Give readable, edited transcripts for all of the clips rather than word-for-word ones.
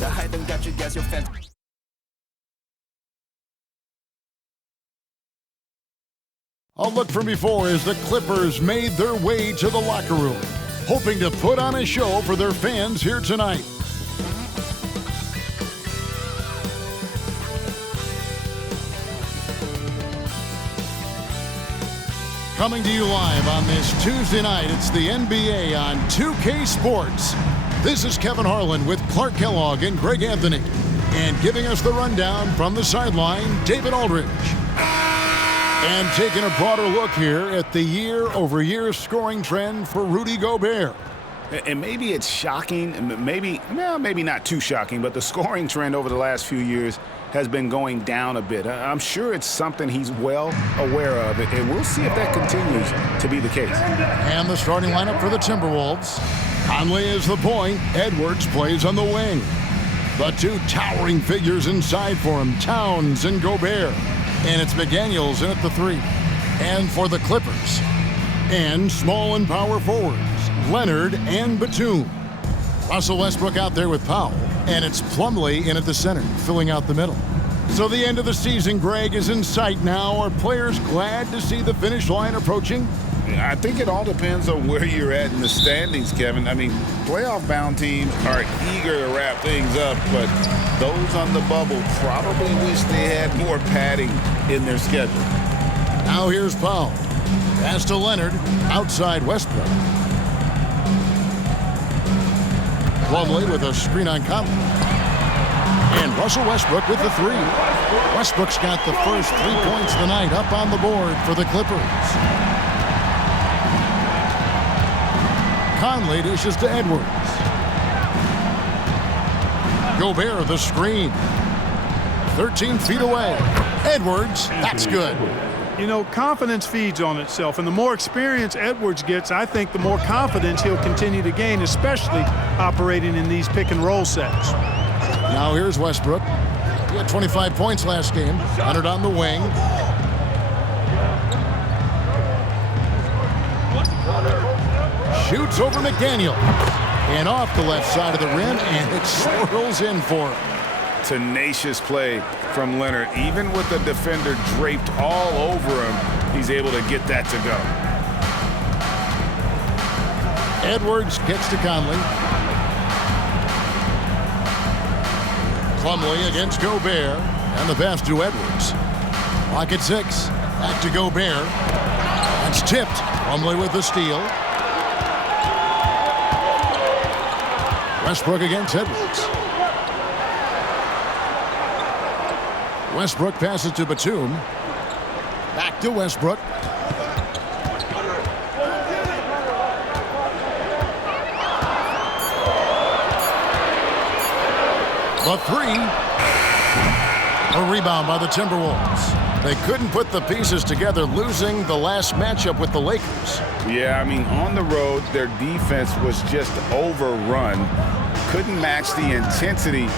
The hype and got you guys your fans. A look from before as the Clippers made their way to the locker room, hoping to put on a show for their fans here tonight. Coming to you live on this Tuesday night, it's the NBA on 2K Sports. This is Kevin Harlan with Clark Kellogg and Greg Anthony. And giving us the rundown from the sideline, David Aldridge. And taking a broader look here at the year-over-year scoring trend for Rudy Gobert. And maybe it's shocking, maybe not too shocking, but the scoring trend over the last few years has been going down a bit. I'm sure it's something he's well aware of, and we'll see if that continues to be the case. And the starting lineup for the Timberwolves. Conley is the point. Edwards plays on the wing. The two towering figures inside for him, Towns and Gobert. And it's McDaniels in at the 3. And for the Clippers, and small and power forwards, Leonard and Batum. Russell Westbrook out there with Powell, and it's Plumlee in at the center, filling out the middle. So the end of the season, Greg, is in sight now. Are players glad to see the finish line approaching? I think it all depends on where you're at in the standings, Kevin. I mean, playoff-bound teams are eager to wrap things up, but those on the bubble probably wish they had more padding in their schedule. Now here's Powell. Pass to Leonard, outside Westbrook. Plumlee with a screen on Conley. And Russell Westbrook with the 3. Westbrook's got the first 3 points of the night up on the board for the Clippers. Conley dishes to Edwards. Gobert the screen. 13 feet away. Edwards, that's good. You know, confidence feeds on itself, and the more experience Edwards gets, I think the more confidence he'll continue to gain, especially operating in these pick-and-roll sets. Now here's Westbrook. He had 25 points last game. Leonard on the wing. Shoots over McDaniel. And off the left side of the rim, and it swirls in for him. Tenacious play from Leonard. Even with the defender draped all over him, he's able to get that to go. Edwards gets to Conley. Plumlee against Gobert. And the pass to Edwards. Clock at 6. Back to Gobert. That's tipped. Plumlee with the steal. Westbrook against Edwards. Westbrook passes to Batum. Back to Westbrook. The 3. A rebound by the Timberwolves. They couldn't put the pieces together, losing the last matchup with the Lakers. Yeah, I mean, on the road, their defense was just overrun. Couldn't match the intensity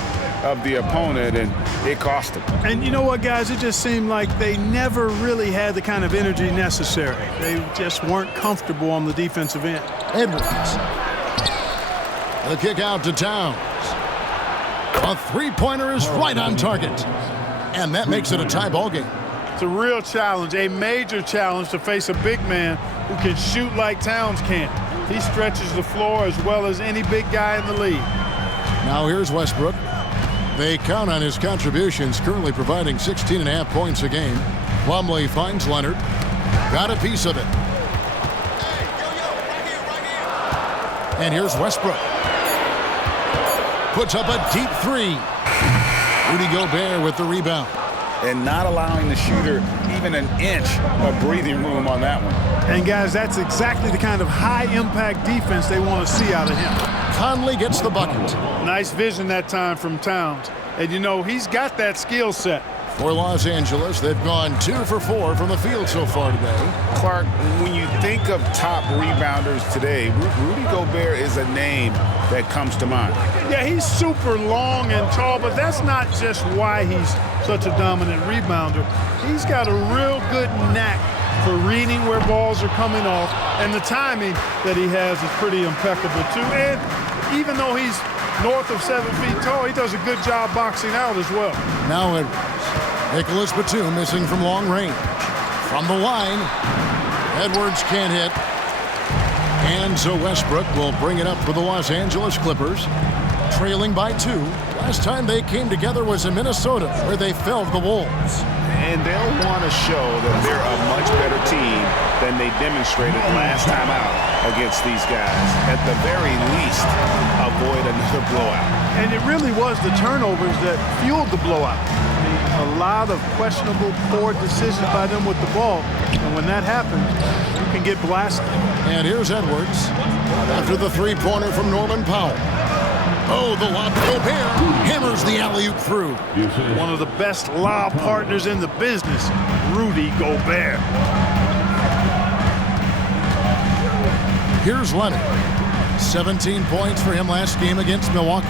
of the opponent, and it cost them. And you know what, guys? It just seemed like they never really had the kind of energy necessary. They just weren't comfortable on the defensive end. Edwards. The kick out to Towns. A three-pointer is right on target. And that makes it a tie ball game. It's a real challenge, a major challenge to face a big man who can shoot like Towns can. He stretches the floor as well as any big guy in the league. Now here's Westbrook. They count on his contributions, currently providing 16.5 points a game. Plumlee finds Leonard. Got a piece of it. And here's Westbrook. Puts up a deep 3. Rudy Gobert with the rebound. And not allowing the shooter even an inch of breathing room on that one. And guys, that's exactly the kind of high-impact defense they want to see out of him. Conley gets the bucket. Nice vision that time from Towns. And you know, he's got that skill set. For Los Angeles, they've gone 2 for 4 from the field so far today. Clark, when you think of top rebounders today, Rudy Gobert is a name that comes to mind. Yeah, he's super long and tall, but that's not just why he's such a dominant rebounder. He's got a real good knack for reading where balls are coming off, and the timing that he has is pretty impeccable too. And even though he's north of 7 feet tall. He does a good job boxing out as well. Now Edwards. Nicholas Batum missing from long range. From the line, Edwards can't hit. And so Westbrook will bring it up for the Los Angeles Clippers, trailing by 2. Last time they came together was in Minnesota, where they felled the Wolves. And they'll want to show that they're a much better team than they demonstrated last time out against these guys. At the very least, avoid another blowout. And it really was the turnovers that fueled the blowout. A lot of questionable, poor decisions by them with the ball. And when that happens, you can get blasted. And here's Edwards after the three-pointer from Norman Powell. Oh, the lob to Gobert. Hammers the alley-oop through. One of the best lob partners in the business, Rudy Gobert. Here's Leonard. 17 points for him last game against Milwaukee.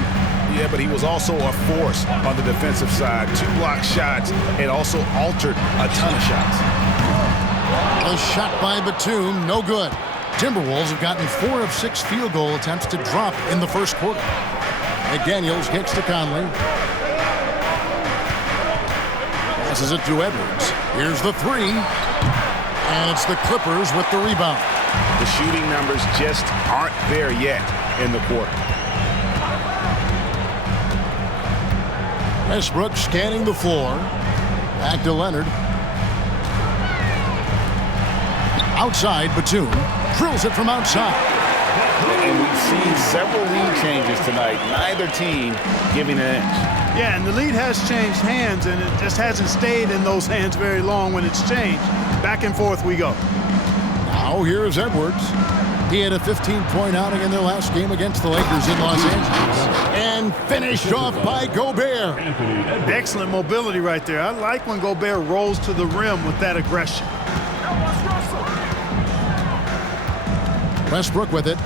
Yeah, but he was also a force on the defensive side. 2 blocked shots and also altered a ton of shots. A shot by Batum, no good. Timberwolves have gotten 4 of 6 field goal attempts to drop in the first quarter. McDaniels kicks to Conley. Passes it to Edwards. Here's the 3. And it's the Clippers with the rebound. The shooting numbers just aren't there yet in the quarter. Westbrook scanning the floor. Back to Leonard. Outside, Batum drills it from outside. And we've seen several lead changes tonight. Neither team giving an inch. Yeah, and the lead has changed hands, and it just hasn't stayed in those hands very long when it's changed. Back and forth we go. Now here's Edwards. He had a 15-point outing in their last game against the Lakers in Los Angeles. And finished off by Gobert. Excellent mobility right there. I like when Gobert rolls to the rim with that aggression. Westbrook with it.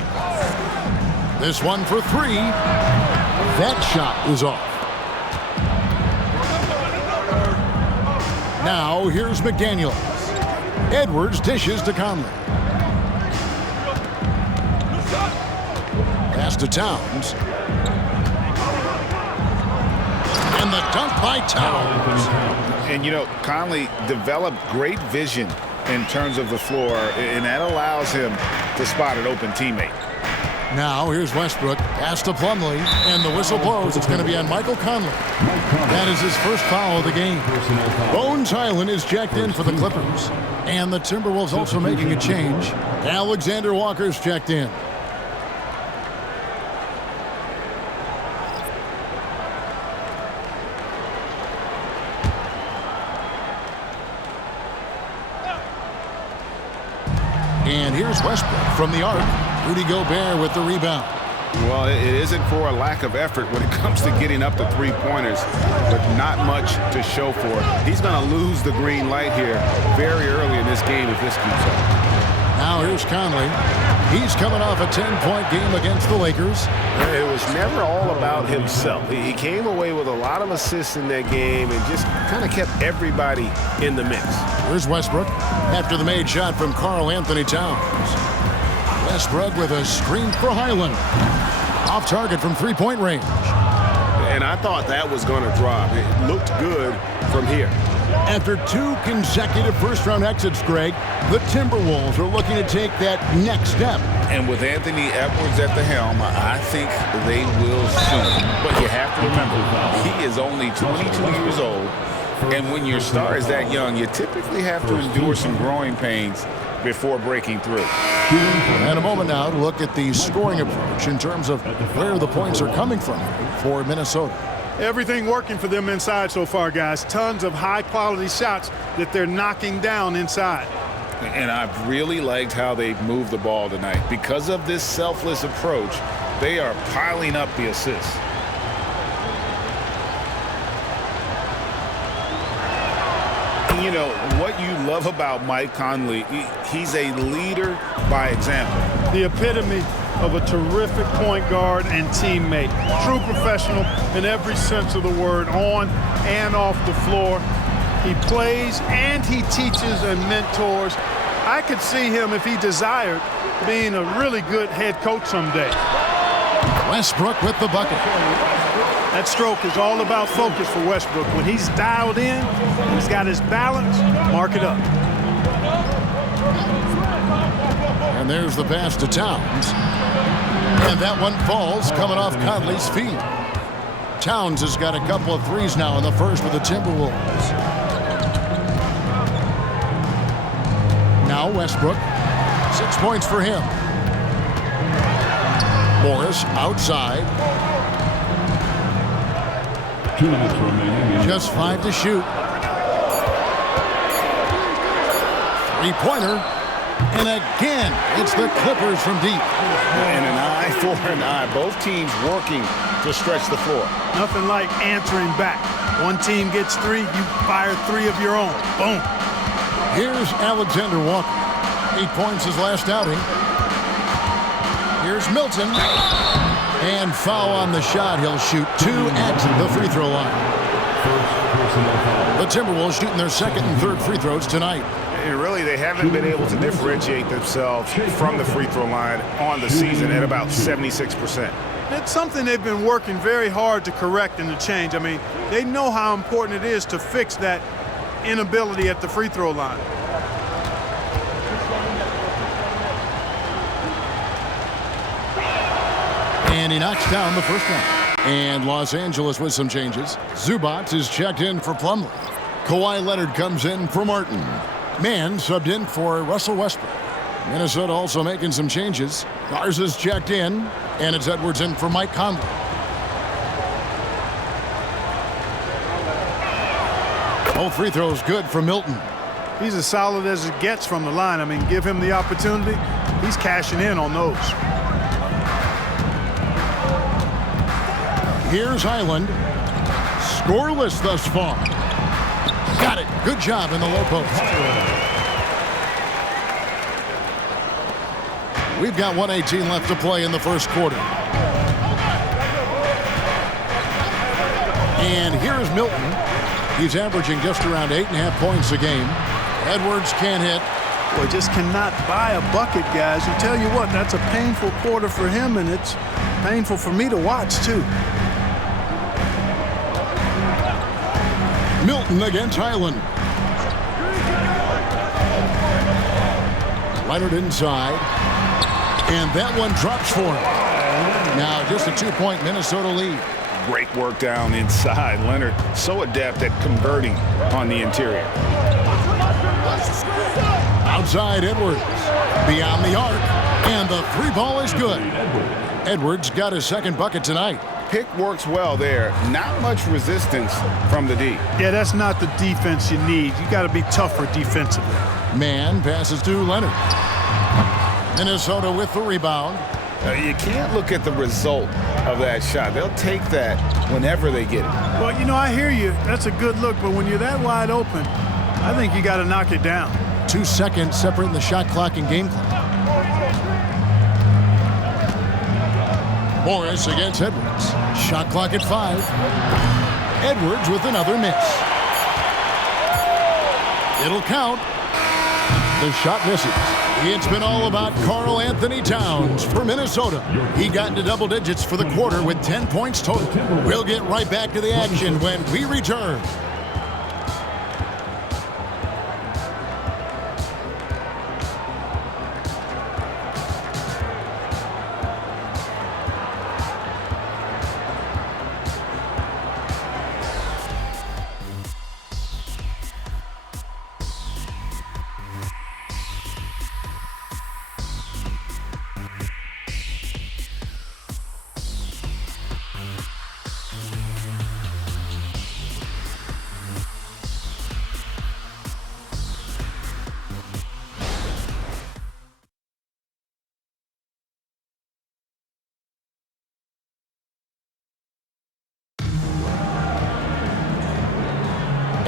This one for 3. That shot is off. Now here's McDaniels. Edwards dishes to Conley. Pass to Towns. And the dunk by Towns. And, you know, Conley developed great vision in terms of the floor, and that allows him to spot an open teammate. Now here's Westbrook. Pass to Plumlee. And the whistle blows. It's going to be on Michael Conley. That is his first foul of the game. Bones Highland is checked in for the Clippers. And the Timberwolves also making a change. Alexander Walker's checked in. And here's Westbrook from the arc. Rudy Gobert with the rebound. Well, it isn't for a lack of effort when it comes to getting up to three-pointers, but not much to show for it. He's going to lose the green light here very early in this game if this keeps up. Now here's Conley. He's coming off a 10-point game against the Lakers. It was never all about himself. He came away with a lot of assists in that game and just kind of kept everybody in the mix. Here's Westbrook after the made shot from Karl Anthony Towns. Westbrook with a screen for Highland. Off target from three-point range. And I thought that was going to drop. It looked good from here. After 2 consecutive first-round exits, Greg, the Timberwolves are looking to take that next step. And with Anthony Edwards at the helm, I think they will soon. But you have to remember, he is only 22 years old. And when your star is that young, you typically have to endure some growing pains before breaking through. And a moment now to look at the scoring approach in terms of where the points are coming from for Minnesota. Everything working for them inside so far, guys. Tons of high-quality shots that they're knocking down inside. And I've really liked how they've moved the ball tonight. Because of this selfless approach, they are piling up the assists. You know, what you love about Mike Conley, he's a leader by example. The epitome of a terrific point guard and teammate. True professional in every sense of the word, on and off the floor. He plays and he teaches and mentors. I could see him, if he desired, being a really good head coach someday. Westbrook with the bucket. That stroke is all about focus for Westbrook. When he's dialed in, he's got his balance, mark it up. And there's the pass to Towns. And that one falls coming off Conley's feet. Towns has got a couple of threes now in the first with the Timberwolves. Now Westbrook. 6 points for him. Morris outside. 2 minutes remaining. Just 5 to shoot. Three-pointer. And again, it's the Clippers from deep. And an eye for an eye. Both teams working to stretch the floor. Nothing like answering back. One team gets 3, you fire 3 of your own. Boom. Here's Alexander Walker. 8 points his last outing. Here's Milton. And foul on the shot. He'll shoot 2 at the free throw line. The Timberwolves shooting their second and third free throws tonight. And really, they haven't been able to differentiate themselves from the free throw line on the season at about 76%. It's something they've been working very hard to correct and to change. I mean, they know how important it is to fix that inability at the free throw line. And he knocks down the first one. And Los Angeles with some changes. Zubac is checked in for Plumlee. Kawhi Leonard comes in for Martin. Mann subbed in for Russell Westbrook. Minnesota also making some changes. Garza's checked in, and it's Edwards in for Mike Conley. Both free throws good for Milton. He's as solid as it gets from the line. I mean, give him the opportunity. He's cashing in on those. Here's Highland. Scoreless thus far. Got it. Good job in the low post. We've got 1:18 left to play in the first quarter. And here's Milton. He's averaging just around 8.5 points a game. Edwards can't hit. Boy, just cannot buy a bucket, guys. I tell you what, that's a painful quarter for him, and it's painful for me to watch, too. Milton against Highland. Leonard inside. And that one drops for him. Now just a 2-point Minnesota lead. Great work down inside. Leonard so adept at converting on the interior. Outside Edwards. Beyond the arc. And the 3-ball is good. Edwards got his second bucket tonight. Pick works well there. Not much resistance from the D. Yeah, that's not the defense you need. You got to be tougher defensively. Mann passes to Leonard. Minnesota with the rebound. You can't look at the result of that shot. They'll take that whenever they get it. Well, you know, I hear you. That's a good look, but when you're that wide open, I think you got to knock it down. 2 seconds separating the shot clock and game clock. Morris against Edwards. Shot clock at 5. Edwards with another miss. It'll count. The shot misses. It's been all about Karl Anthony Towns for Minnesota. He got into double digits for the quarter with 10 points total. We'll get right back to the action when we return.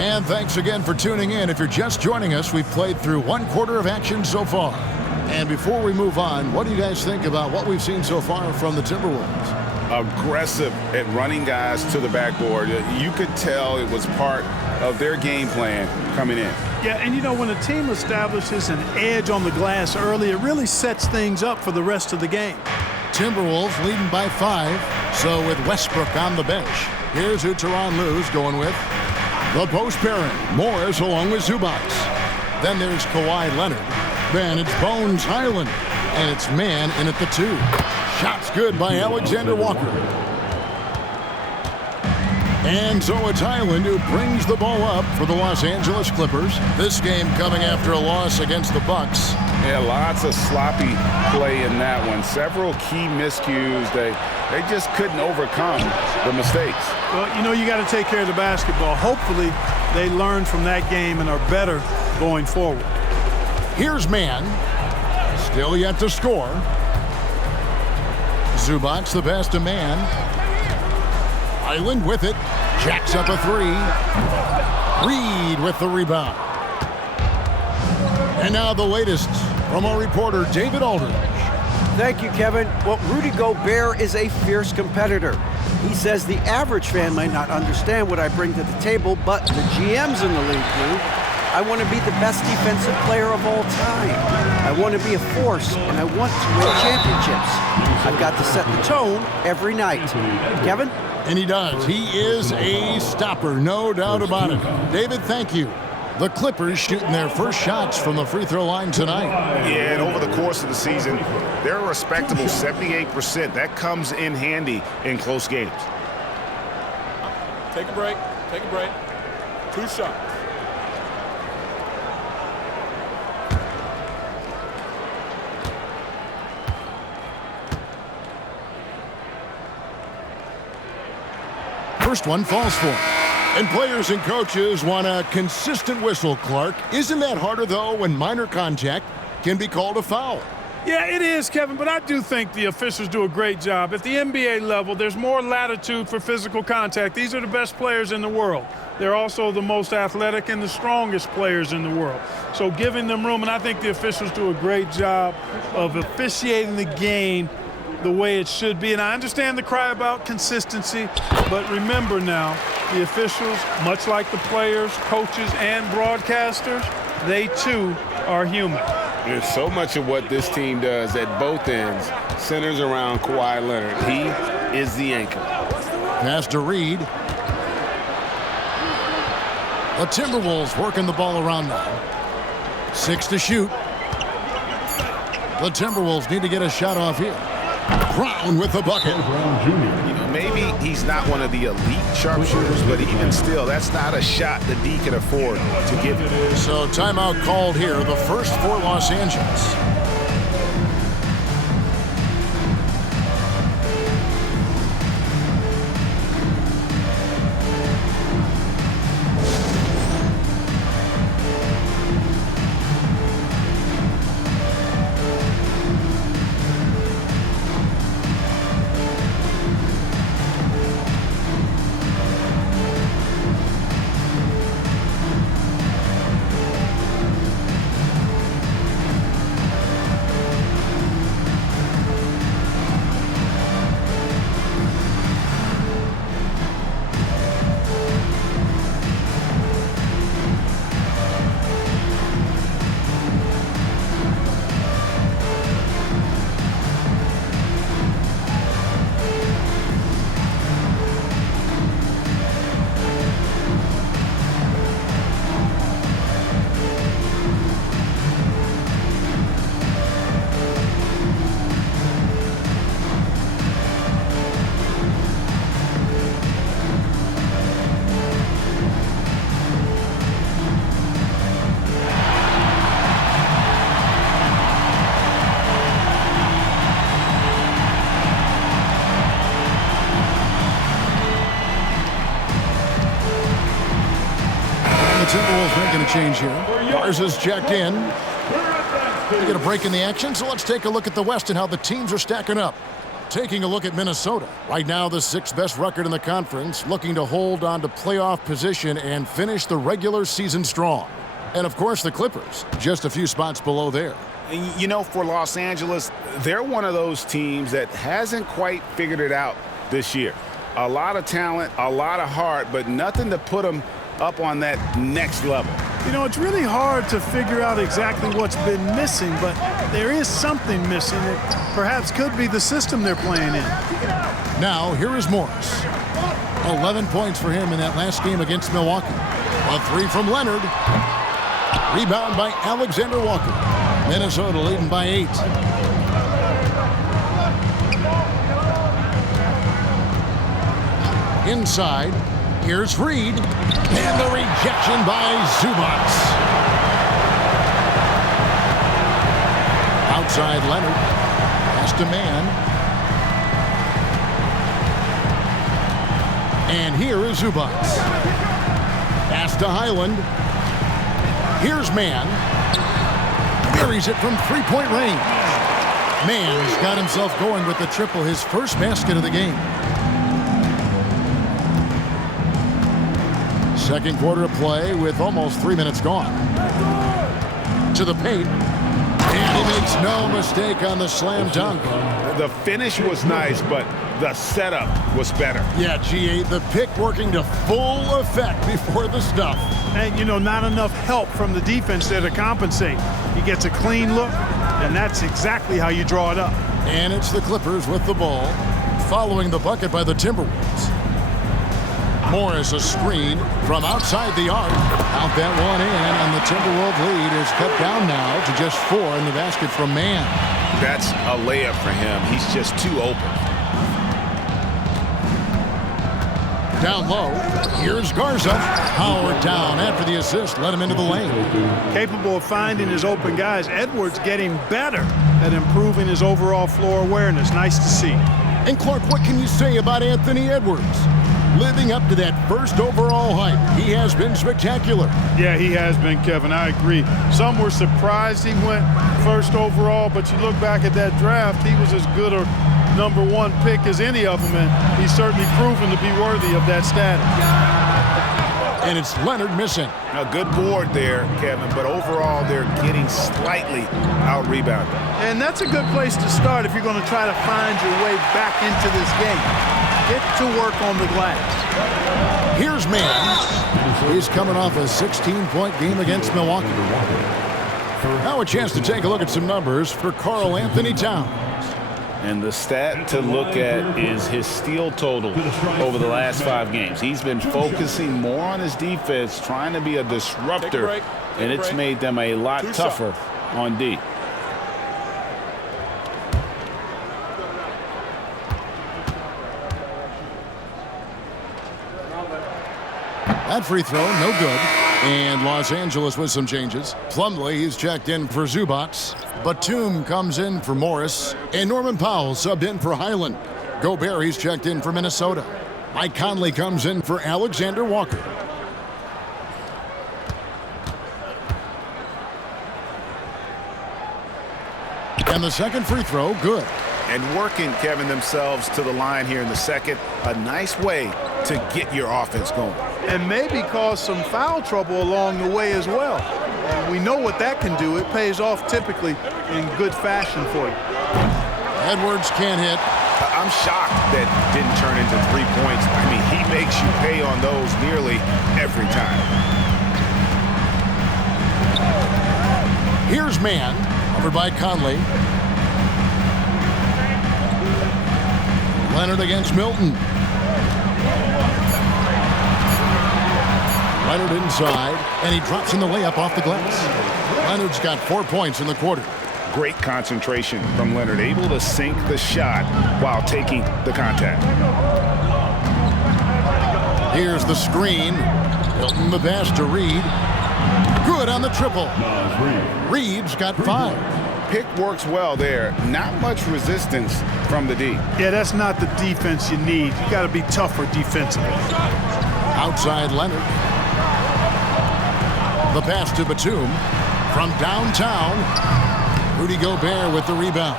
And thanks again for tuning in. If you're just joining us, we've played through 1 quarter of action so far. And before we move on, what do you guys think about what we've seen so far from the Timberwolves? Aggressive at running guys to the backboard. You could tell it was part of their game plan coming in. Yeah, and you know, when a team establishes an edge on the glass early, it really sets things up for the rest of the game. Timberwolves leading by 5. So with Westbrook on the bench, here's who Tyronn Lue's going with. The post pairing, Morris along with Zubac. Then there's Kawhi Leonard. Then it's Bones Highland. And it's man in at the 2. Shots good by Alexander Walker. And so it's Highland who brings the ball up for the Los Angeles Clippers. This game coming after a loss against the Bucks. Yeah, lots of sloppy play in that one. Several key miscues. They just couldn't overcome the mistakes. Well, you know, you got to take care of the basketball. Hopefully, they learn from that game and are better going forward. Here's man. Still yet to score. Zubac the pass to man. Highland with it. Jacks up a 3. Reed with the rebound. And now the latest from our reporter, David Aldridge. Thank you, Kevin. Well, Rudy Gobert is a fierce competitor. He says the average fan might not understand what I bring to the table, but the GMs in the league do. I want to be the best defensive player of all time. I want to be a force, and I want to win championships. I've got to set the tone every night. Kevin? And he does. He is a stopper, no doubt about it. David, thank you. The Clippers shooting their first shots from the free throw line tonight. Yeah, and over the course of the season, they're a respectable 78%. That comes in handy in close games. Take a break. Take a break. 2 shots. First one falls for him. And players and coaches want a consistent whistle, Clark. Isn't that harder, though, when minor contact can be called a foul? Yeah, it is, Kevin, but I do think the officials do a great job. At the NBA level, there's more latitude for physical contact. These are the best players in the world. They're also the most athletic and the strongest players in the world. So giving them room, and I think the officials do a great job of officiating the game the way it should be. And I understand the cry about consistency, but remember now, the officials, much like the players, coaches, and broadcasters, they too are human. And so much of what this team does at both ends centers around Kawhi Leonard. He is the anchor. Pass to Reed. The Timberwolves working the ball around now. 6 to shoot. The Timberwolves need to get a shot off here. Brown with the bucket. You know, maybe he's not one of the elite sharpshooters, but even still, that's not a shot that D can afford to give him. So timeout called here, the first for Los Angeles. Timberwolves making a change here. Garza's checked in. We get a break in the action, so let's take a look at the West and how the teams are stacking up. Taking a look at Minnesota. Right now, the 6th best record in the conference, looking to hold on to playoff position and finish the regular season strong. And, of course, the Clippers, just a few spots below there. You know, for Los Angeles, they're one of those teams that hasn't quite figured it out this year. A lot of talent, a lot of heart, but nothing to put them up on that next level. You know, it's really hard to figure out exactly what's been missing, but there is something missing that perhaps could be the system they're playing in. Now, here is Morris. 11 points for him in that last game against Milwaukee. A three from Leonard. Rebound by Alexander Walker. Minnesota leading by 8. Inside, here's Reed. And the rejection by Zubac. Outside Leonard. Pass to Man. And here is Zubac. Pass to Highland. Here's Man. Buries it from three-point range. Man's got himself going with the triple, his first basket of the game. Second quarter of play with almost 3 minutes gone. To the paint. And he makes no mistake on the slam dunk. The finish was nice, but the setup was better. Yeah, GA, the pick working to full effect before the stuff. And, you know, not enough help from the defense there to compensate. He gets a clean look, and that's exactly how you draw it up. And it's the Clippers with the ball, following the bucket by the Timberwolves. Morris a screen from outside the arc. Out that one in, and the Timberwolves lead is cut down now to just 4 in the basket from Man. That's a layup for him. He's just too open. Down low, here's Garza. Howard down after the assist, let him into the lane. Capable of finding his open guys. Edwards getting better at improving his overall floor awareness. Nice to see. And Clark, what can you say about Anthony Edwards? Living up to that first overall hype, he has been spectacular. Yeah, he has been, Kevin. I agree. Some were surprised he went first overall, but you look back at that draft, he was as good a #1 pick as any of them, and he's certainly proven to be worthy of that status. And it's Leonard missing. A good board there, Kevin, but overall they're getting slightly out-rebounded. And that's a good place to start if you're going to try to find your way back into this game. Get to work on the glass. Here's Man. He's coming off a 16-point game against Milwaukee. Now a chance to take a look at some numbers for Karl Anthony Towns. And the stat to look at is his steal total over the last 5 games. He's been focusing more on his defense, trying to be a disruptor, and it's made them a lot tougher on D. That free throw, no good. And Los Angeles with some changes. Plumlee, he's checked in for Zubac. Batum comes in for Morris. And Norman Powell subbed in for Highland. Gobert, he's checked in for Minnesota. Mike Conley comes in for Alexander Walker. And the second free throw, good. And working, Kevin, themselves to the line here in the second. A nice way to get your offense going. And maybe cause some foul trouble along the way as well. And we know what that can do. It pays off typically in good fashion for you. Edwards can't hit. I'm shocked that didn't turn into 3 points. I mean, he makes you pay on those nearly every time. Here's Man, covered by Conley. Leonard against Milton. Leonard inside, and he drops in the layup off the glass. Leonard's got 4 points in the quarter. Great concentration from Leonard, able to sink the shot while taking the contact. Here's the screen. Milton the pass to Reed. Good on the triple. Reed's got 5. Pick works well there. Not much resistance from the D. Yeah, that's not the defense you need. You got to be tougher defensively. Outside Leonard. The pass to Batum. From downtown, Rudy Gobert with the rebound.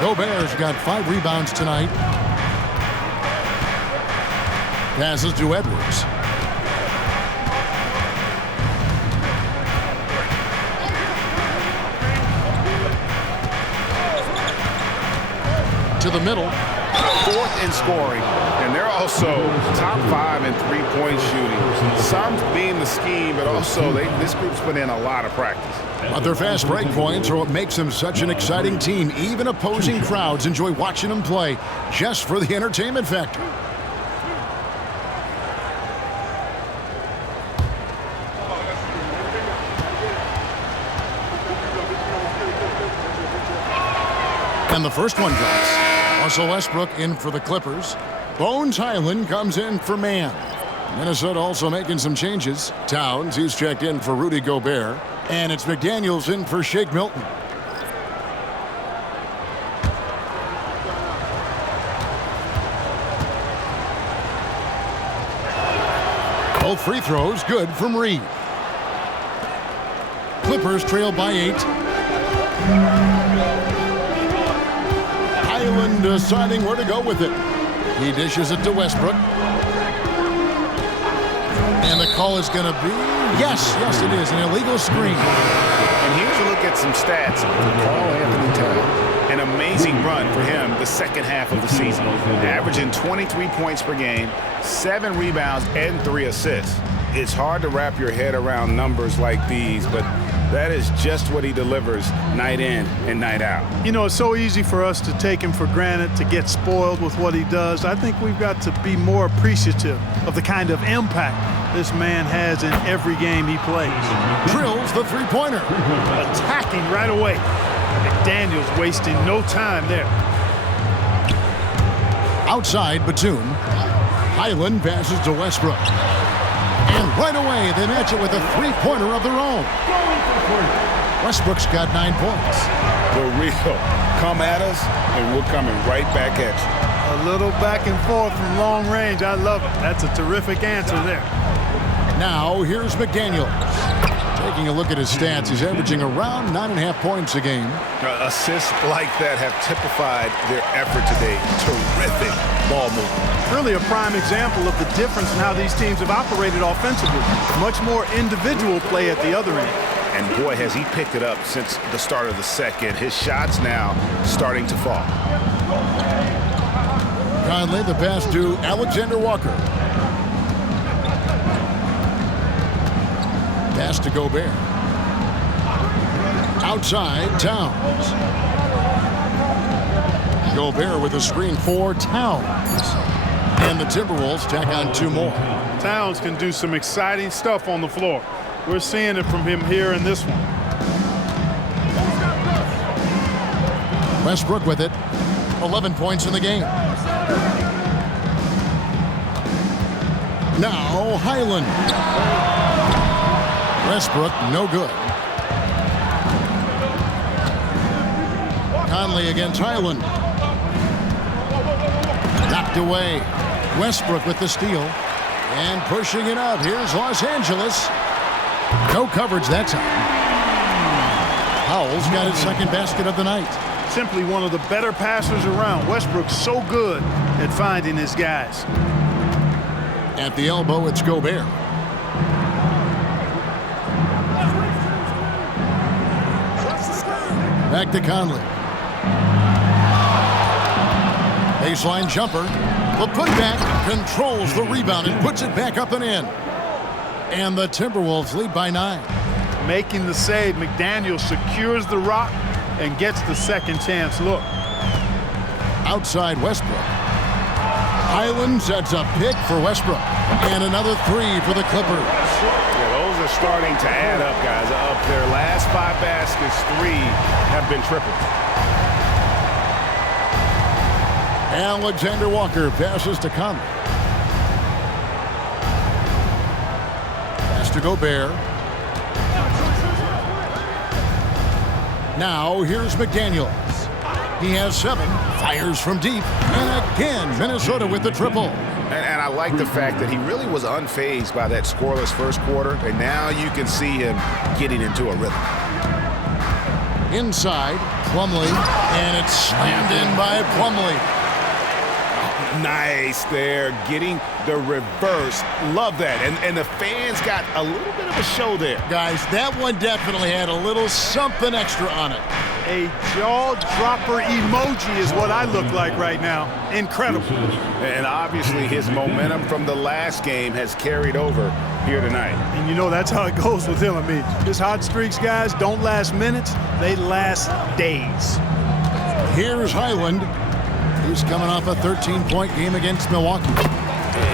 Gobert's got 5 rebounds tonight. Passes to Edwards. To the middle. 4th in scoring, and they're also top 5 in three-point shooting. Some being the scheme, but also this group's put in a lot of practice. But their fast break points are what makes them such an exciting team. Even opposing crowds enjoy watching them play just for the entertainment factor. And the first one drops. Russell Westbrook in for the Clippers. Bones Highland comes in for man. Minnesota also making some changes. Towns, he's checked in for Rudy Gobert. And it's McDaniels in for Shake Milton. Both free throws good from Reed. Clippers trail by 8. Highland deciding where to go with it. He dishes it to Westbrook. And the call is going to be, yes, it is, an illegal screen. And here's a look at some stats for Carl Anthony Towns. An amazing run for him the second half of the season. Averaging 23 points per game, 7 rebounds, and 3 assists. It's hard to wrap your head around numbers like these, but that is just what he delivers night in and night out. You know, it's so easy for us to take him for granted, to get spoiled with what he does. I think we've got to be more appreciative of the kind of impact this man has in every game he plays. Drills the three-pointer. Attacking right away. McDaniels wasting no time there. Outside Batum. Highland passes to Westbrook. And right away, they match it with a three-pointer of their own. Westbrook's got 9 points. The real come at us, and we're coming right back at you. A little back and forth from long range. I love it. That's a terrific answer there. Now, here's McDaniels. Taking a look at his stats, he's averaging around 9.5 points a game. Assists like that have typified their effort today. Terrific ball movement. Really a prime example of the difference in how these teams have operated offensively. Much more individual play at the other end. And boy, has he picked it up since the start of the second. His shots now starting to fall. Conley, the pass to Alexander Walker. Pass to Gobert. Outside, Towns. Gobert with a screen for Towns. And the Timberwolves tack on 2 more. Towns can do some exciting stuff on the floor. We're seeing it from him here in this one. Westbrook with it. 11 points in the game. Now Highland. Westbrook, no good. Conley against Highland. Knocked away. Westbrook with the steal. And pushing it up. Here's Los Angeles. No coverage that time. Howell's got his second basket of the night. Simply one of the better passers around. Westbrook's so good at finding his guys. At the elbow, it's Gobert. Back to Conley. Baseline jumper. The putback controls the rebound and puts it back up and in. And the Timberwolves lead by 9. Making the save, McDaniel secures the rock and gets the second chance look. Outside Westbrook. Highland sets a pick for Westbrook. And another 3 for the Clippers. Yeah, those are starting to add up, guys. Up their last 5 baskets, 3 have been tripled. Alexander Walker passes to Conley. Pass to Gobert. Now here's McDaniels. He has 7, fires from deep, and again Minnesota with the triple. And I like the fact that he really was unfazed by that scoreless first quarter, and now you can see him getting into a rhythm. Inside, Plumlee, and it's slammed in by Plumlee. Nice there, getting the reverse. Love that. And the fans got a little bit of a show there. Guys, that one definitely had a little something extra on it. A jaw-dropper emoji is what I look like right now. Incredible. And obviously his momentum from the last game has carried over here tonight. And you know that's how it goes with him. I mean, his hot streaks, guys, don't last minutes. They last days. Here's Highland. He's coming off a 13-point game against Milwaukee.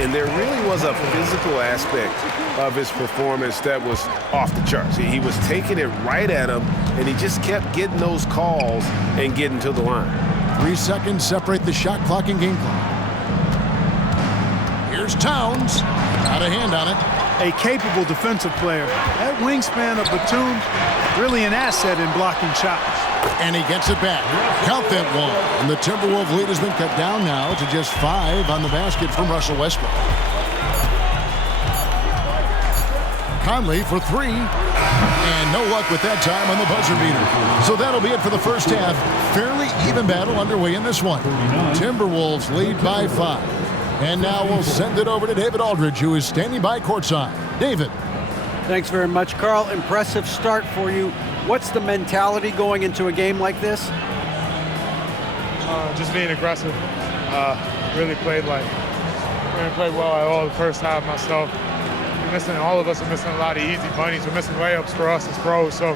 And there really was a physical aspect of his performance that was off the charts. He was taking it right at him, and he just kept getting those calls and getting to the line. 3 seconds separate the shot clock and game clock. Here's Towns. Got a hand on it. A capable defensive player. That wingspan of Batum, really an asset in blocking shots. And he gets it back. Count that one. And the Timberwolves lead has been cut down now to just 5 on the basket from Russell Westbrook. Conley for 3. And no luck with that time on the buzzer beater. So that'll be it for the first half. Fairly even battle underway in this one. Timberwolves lead by 5. And now we'll send it over to David Aldridge, who is standing by courtside. David. Thanks very much, Carl. Impressive start for you. What's the mentality going into a game like this? Just being aggressive. Really played well at all the first half myself. All of us are missing a lot of easy bunnies. We're missing layups for us as pros. So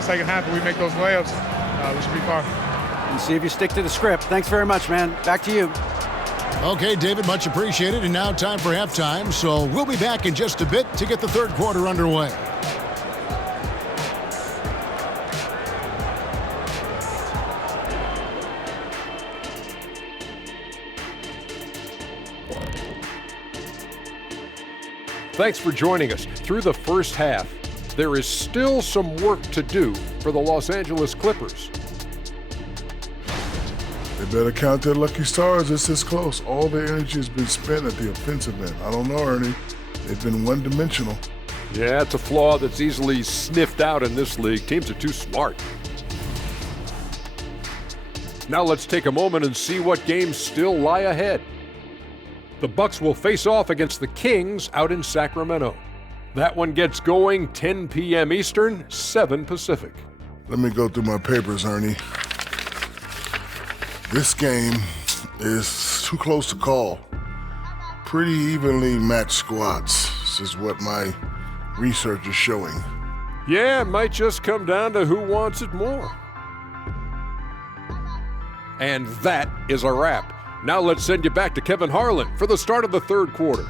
second half, if we make those layups, we should be fine. And see if you stick to the script. Thanks very much, man. Back to you. Okay, David, much appreciated. And now time for halftime. So we'll be back in just a bit to get the third quarter underway. Thanks for joining us. Through the first half, there is still some work to do for the Los Angeles Clippers. They better count their lucky stars. It's this close. All their energy has been spent at the offensive end. I don't know, Ernie. They've been one-dimensional. Yeah, it's a flaw that's easily sniffed out in this league. Teams are too smart. Now let's take a moment and see what games still lie ahead. The Bucks will face off against the Kings out in Sacramento. That one gets going 10 p.m. Eastern, 7 Pacific. Let me go through my papers, Ernie. This game is too close to call. Pretty evenly matched squads. This is what my research is showing. Yeah, it might just come down to who wants it more. And that is a wrap. Now let's send you back to Kevin Harlan for the start of the third quarter.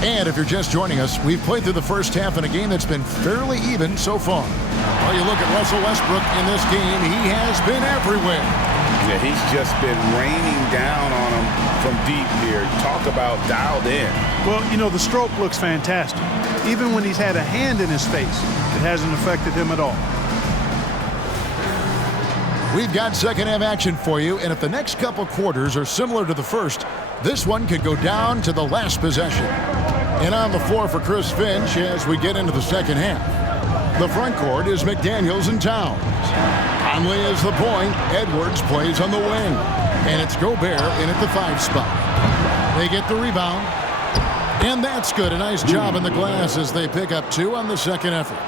And if you're just joining us, we've played through the first half in a game that's been fairly even so far. Well, you look at Russell Westbrook in this game, he has been everywhere. Yeah, he's just been raining down on him from deep here. Talk about dialed in. Well, you know, the stroke looks fantastic. Even when he's had a hand in his face, it hasn't affected him at all. We've got second half action for you, and if the next couple quarters are similar to the first, this one could go down to the last possession. And on the floor for Chris Finch as we get into the second half. The front court is McDaniels and Towns. Conley is the point. Edwards plays on the wing. And it's Gobert in at the 5 spot. They get the rebound. And that's good. A nice job in the glass as they pick up 2 on the second effort.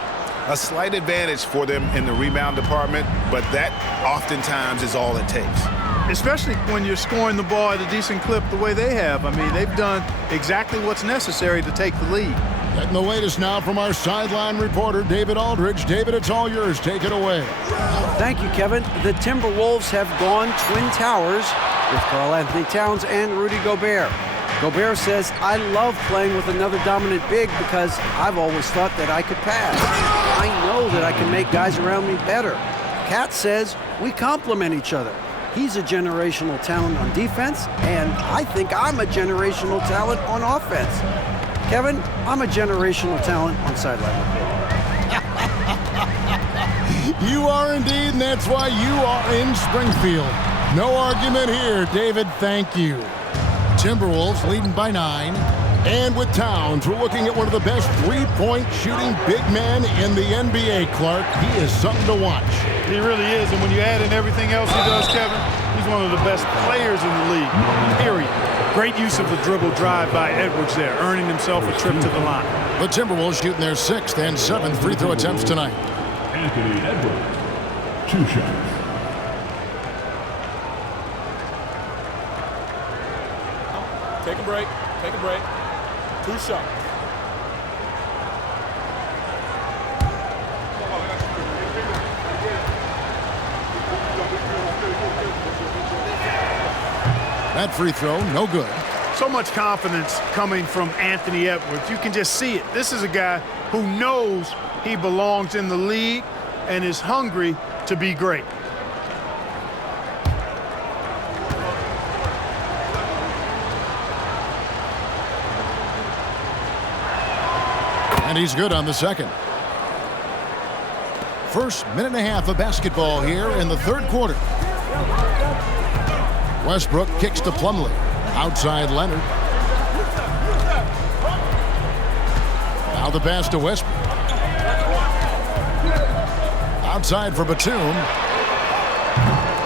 A slight advantage for them in the rebound department, but that oftentimes is all it takes. Especially when you're scoring the ball at a decent clip the way they have. I mean, they've done exactly what's necessary to take the lead. Getting the latest now from our sideline reporter, David Aldridge. David, it's all yours. Take it away. Thank you, Kevin. The Timberwolves have gone Twin Towers with Karl Anthony Towns and Rudy Gobert. Gobert says, I love playing with another dominant big because I've always thought that I could pass. I know that I can make guys around me better. Cat says, we complement each other. He's a generational talent on defense, and I think I'm a generational talent on offense. Kevin, I'm a generational talent on sideline reporting. You are indeed, and that's why you are in Springfield. No argument here, David. Thank you. Timberwolves leading by 9. And with Towns, we're looking at one of the best three-point shooting big men in the NBA, Clark. He is something to watch. He really is, and when you add in everything else he does, Kevin, he's one of the best players in the league, period. Great use of the dribble drive by Edwards there, earning himself a trip to the line. The Timberwolves shooting their 6th and 7th free throw attempts tonight. Anthony Edwards, 2 shots. Take a break. Take a break. 2 shots. That free throw, no good. So much confidence coming from Anthony Edwards. You can just see it. This is a guy who knows he belongs in the league and is hungry to be great. And he's good on the second. First minute and a half of basketball here in the third quarter. Westbrook kicks to Plumlee. Outside Leonard. Now the pass to Westbrook. Outside for Batum.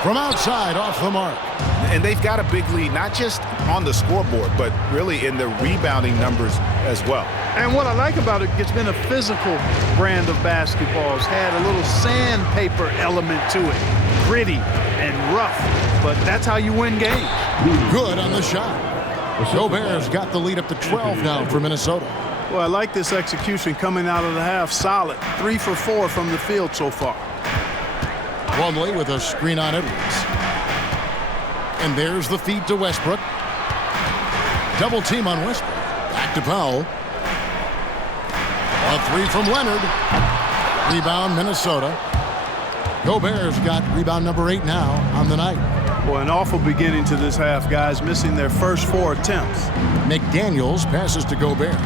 From outside, off the mark. And they've got a big lead, not just on the scoreboard, but really in the rebounding numbers as well. And what I like about it, it's been a physical brand of basketball. It's had a little sandpaper element to it. Gritty and rough, but that's how you win games. Good on the shot. Gobert's got the lead up to 12 now for Minnesota. Well, I like this execution coming out of the half. Solid. 3 for 4 from the field so far. Plumlee with a screen on Edwards. And there's the feed to Westbrook. Double team on Westbrook. Back to Powell. A 3 from Leonard. Rebound, Minnesota. Gobert's got rebound number 8 now on the night. Boy, an awful beginning to this half, guys, missing their first 4 attempts. McDaniels passes to Gobert.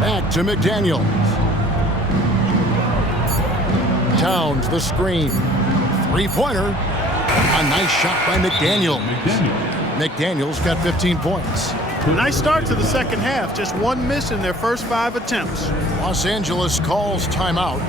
Back to McDaniels. Towns, the screen. Three-pointer. A nice shot by McDaniels. McDaniels got 15 points. Nice start to the second half. Just 1 miss in their first 5 attempts. Los Angeles calls timeout.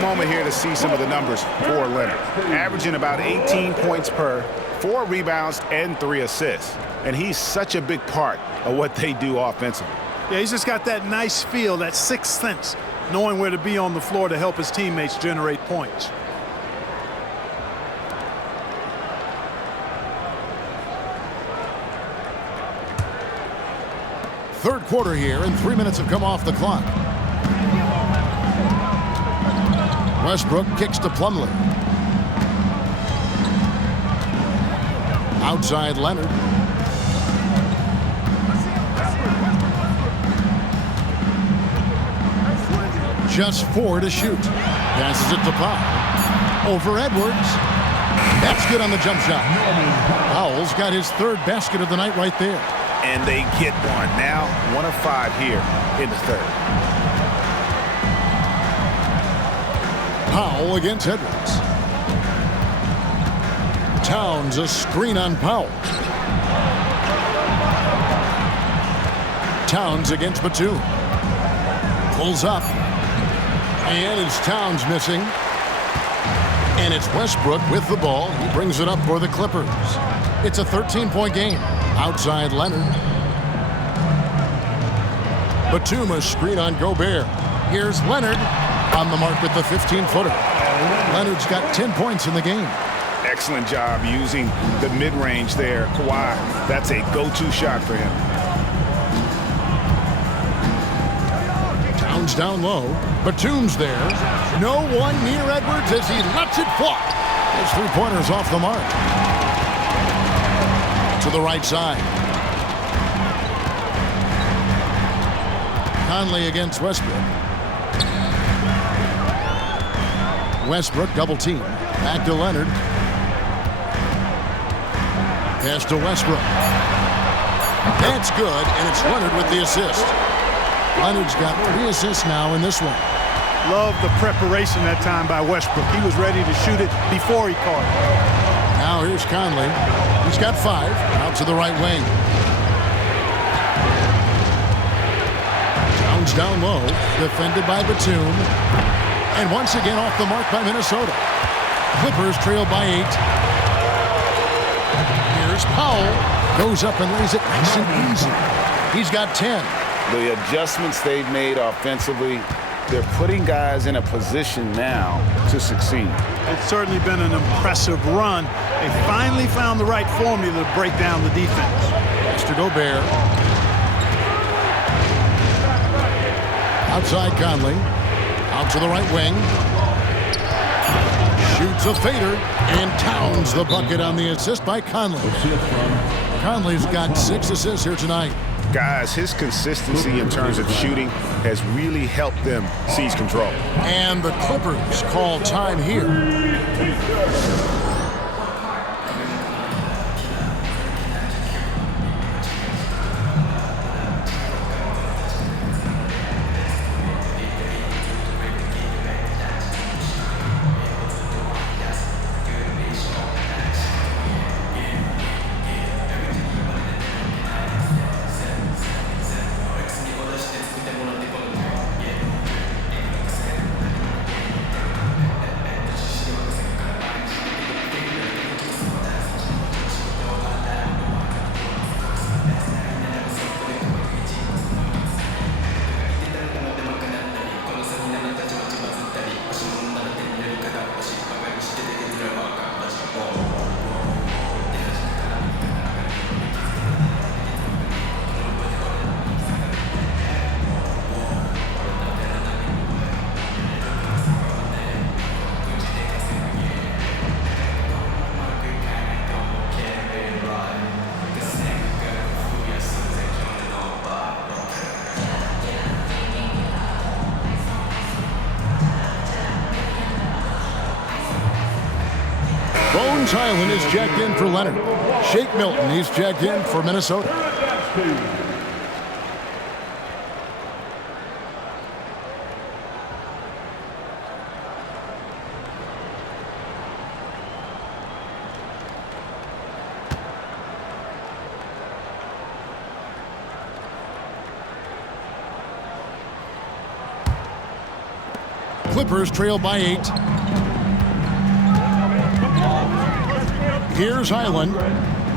Moment here to see some of the numbers for Leonard. Averaging about 18 points per, 4 rebounds, and 3 assists. And he's such a big part of what they do offensively. Yeah, he's just got that nice feel, that sixth sense, knowing where to be on the floor to help his teammates generate points. Third quarter here, and 3 minutes have come off the clock. Westbrook kicks to Plumlee. Outside Leonard. Just 4 to shoot. Passes it to Powell. Over Edwards. That's good on the jump shot. Powell's got his third basket of the night right there. And they get one. Now 1 of 5 here in the third. Powell against Edwards. Towns a screen on Powell. Towns against Batum. Pulls up. And it's Towns missing. And it's Westbrook with the ball. He brings it up for the Clippers. It's a 13-point game. Outside Leonard. Batum a screen on Gobert. Here's Leonard on the mark with the 15-footer. Leonard's got 10 points in the game. Excellent job using the mid-range there. Kawhi, that's a go-to shot for him. Towns down low. Batum's there. No one near Edwards as he lets it fly. His three-pointers off the mark. To the right side. Conley against Westbrook. Westbrook double team. Back to Leonard. Pass to Westbrook. That's good, and it's Leonard with the assist. Leonard's got 3 assists now in this one. Love the preparation that time by Westbrook. He was ready to shoot it before he caught it. Now here's Conley. He's got 5. Out to the right wing. Towns down low. Defended by Batum. And once again off the mark by Minnesota. Clippers trail by 8. Here's Powell. Goes up and lays it nice and easy. He's got 10. The adjustments they've made offensively, they're putting guys in a position now to succeed. It's certainly been an impressive run. They finally found the right formula to break down the defense. Next to Gobert. Outside Conley. Out to the right wing. Shoots a fader. And Towns the bucket on the assist by Conley. Conley's got 6 assists here tonight. Guys, his consistency in terms of shooting has really helped them seize control. And the Clippers call time here. Bones Highland is jacked in for Leonard. Shake Milton, he's jacked in for Minnesota. Clippers trail by 8. Here's Highland.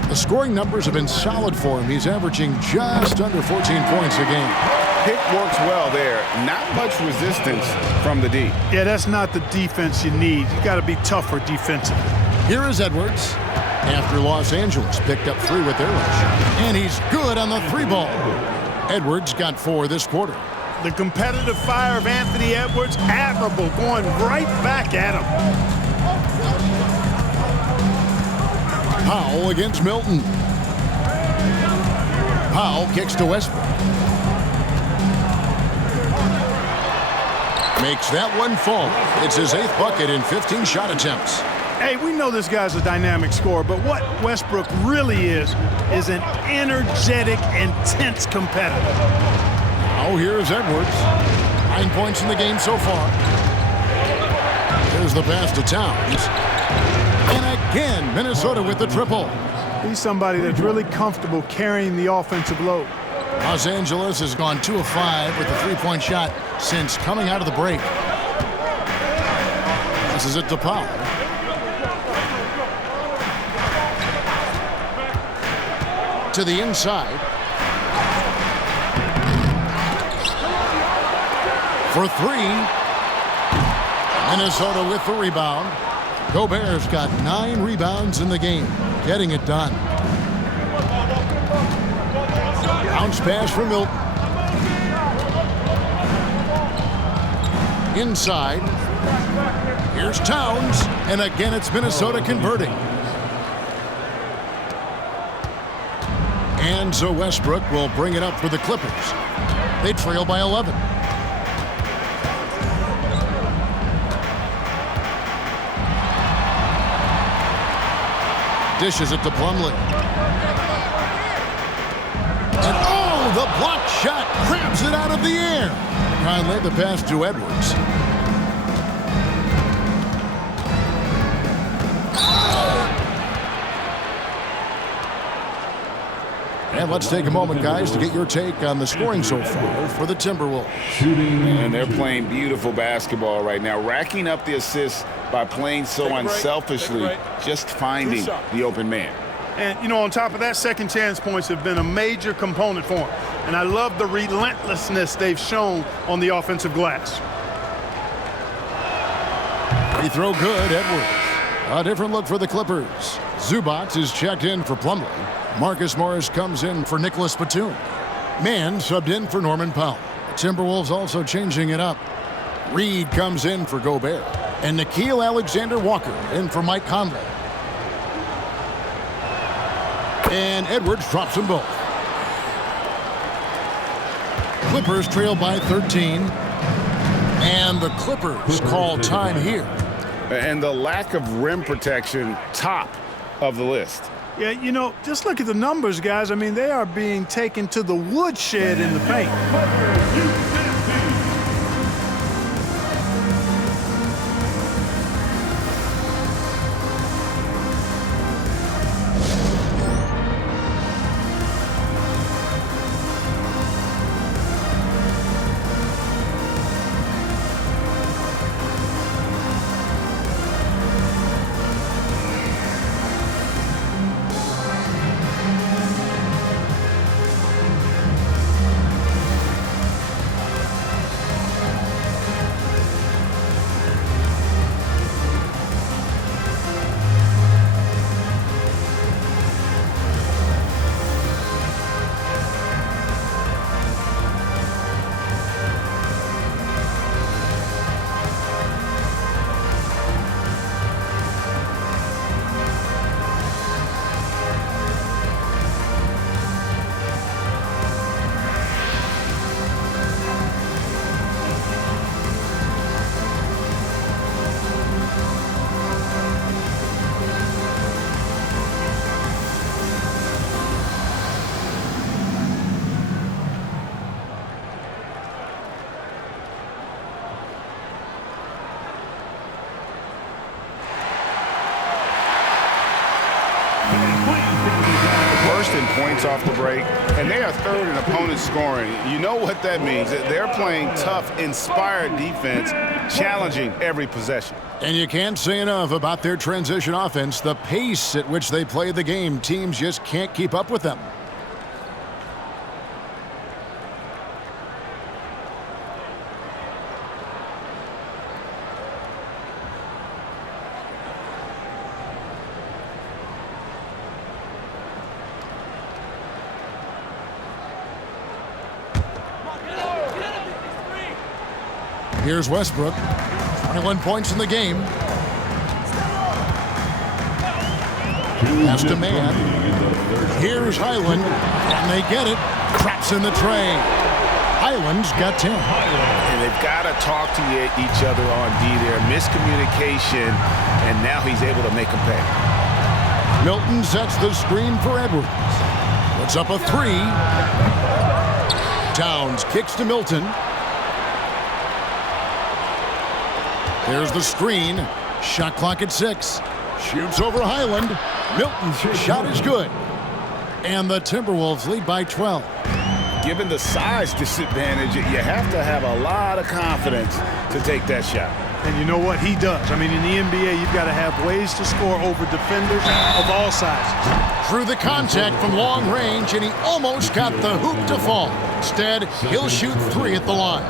The scoring numbers have been solid for him. He's averaging just under 14 points a game. Pick works well there. Not much resistance from the D. Yeah, that's not the defense you need. You got to be tougher defensively. Here is Edwards. After Los Angeles picked up 3 with their rush. And he's good on the 3 ball. Edwards got 4 this quarter. The competitive fire of Anthony Edwards, admirable, going right back at him. Powell against Milton. Powell kicks to Westbrook. Makes that one fall. It's his 8th bucket in 15 shot attempts. Hey, we know this guy's a dynamic scorer, but what Westbrook really is an energetic, intense competitor. Now here's Edwards. 9 points in the game so far. Here's the pass to Towns. And again, Minnesota with the triple. He's somebody that's really comfortable carrying the offensive load. Los Angeles has gone 2 of 5 with a three-point shot since coming out of the break. This is it to Powell. To the inside. For three. Minnesota with the rebound. Gobert's got 9 rebounds in the game, getting it done. Bounce pass for Milton. Inside. Here's Towns, and again it's Minnesota converting. And so Westbrook will bring it up for the Clippers. They trail by 11. Dishes it to Plumlee. And oh, the block shot grabs it out of the air. Conley the pass to Edwards. And let's take a moment, guys, to get your take on the scoring so far for the Timberwolves. And they're playing beautiful basketball right now, racking up the assists by playing so unselfishly, just finding the open man. And, you know, on top of that, second chance points have been a major component for them. And I love the relentlessness they've shown on the offensive glass. Free throw good, Edwards. A different look for the Clippers. Zubac is checked in for Plumlee. Marcus Morris comes in for Nicholas Batum. Mann subbed in for Norman Powell. Timberwolves also changing it up. Reed comes in for Gobert. And Nickeil Alexander-Walker in for Mike Conley. And Edwards drops them both. Clippers trail by 13. And the Clippers call time here. And the lack of rim protection, top of the list. Yeah, you know, just look at the numbers, guys. I mean, they are being taken to the woodshed in the paint. In points off the break, and they are third in opponent scoring. You know what that means. They're playing tough, inspired defense, challenging every possession. And you can't say enough about their transition offense. The pace at which they play the game, teams just can't keep up with them. Here's Westbrook, 21 points in the game. Pass to Mann. Here's Highland, and they get it. Traps in the tray. Highland's got 10. and they've got to talk to each other on D there. Miscommunication, and now he's able to make them pay. Milton sets the screen for Edwards. Puts up a three. Towns kicks to Milton. There's the screen. Shot clock at 6. Shoots over Highland. Milton's shot is good. And the Timberwolves lead by 12. Given the size disadvantage, you have to have a lot of confidence to take that shot. And you know what? He does. I mean, in the NBA, you've got to have ways to score over defenders of all sizes. Through the contact from long range, and he almost got the hoop to fall. Instead, he'll shoot 3 at the line.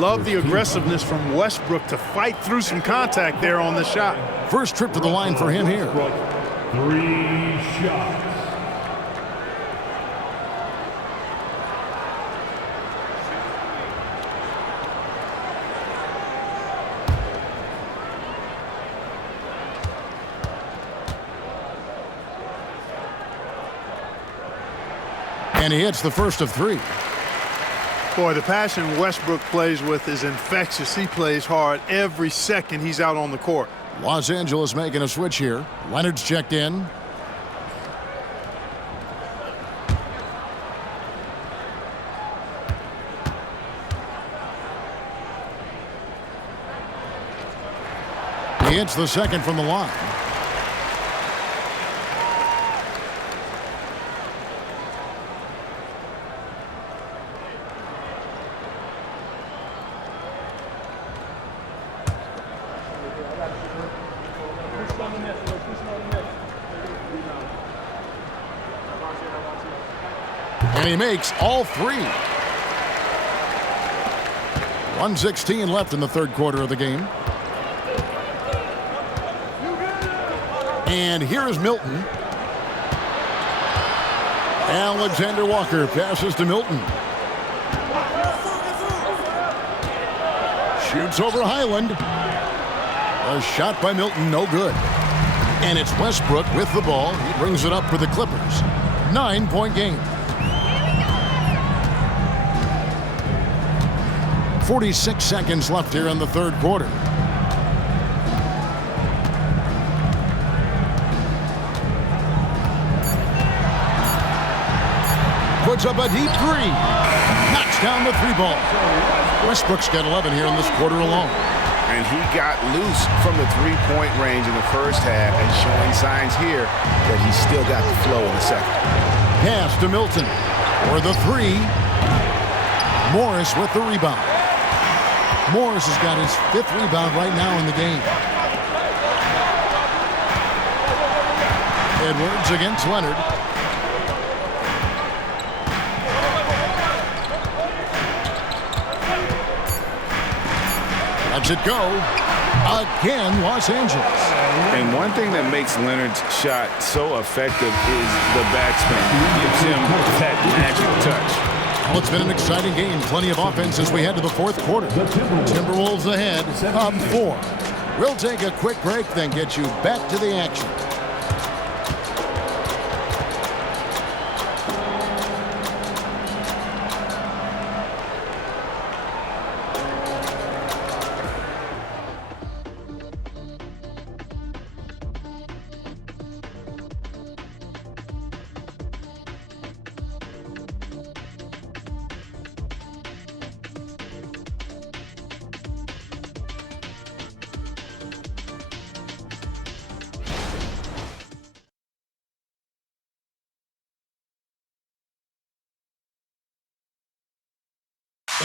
Love the aggressiveness from Westbrook to fight through some contact there on the shot. First trip to the line for him here. 3 shots. And he hits the first of 3. Boy, the passion Westbrook plays with is infectious. He plays hard every second he's out on the court. Los Angeles making a switch here. Leonard's checked in. He hits the second from the line. And he makes all 3. 1:16 left in the third quarter of the game. And here is Milton. Alexander Walker passes to Milton. Shoots over Highland. A shot by Milton, no good. And it's Westbrook with the ball. He brings it up for the Clippers. 9-point game. 46 seconds left here in the third quarter. Puts up a deep 3. Knocks down the 3-ball. Westbrook's got 11 here in this quarter alone. And he got loose from the 3-point range in the first half and showing signs here that he's still got the flow in the second. Pass to Milton for the 3. Morris with the rebound. Morris has got his 5th rebound right now in the game. Edwards against Leonard. Lets it go. Again, Los Angeles. And one thing that makes Leonard's shot so effective is the backspin. It gives him that magic touch. Well, it's been an exciting game. Plenty of offense as we head to the fourth quarter. Timberwolves ahead, up 4. We'll take a quick break, then get you back to the action.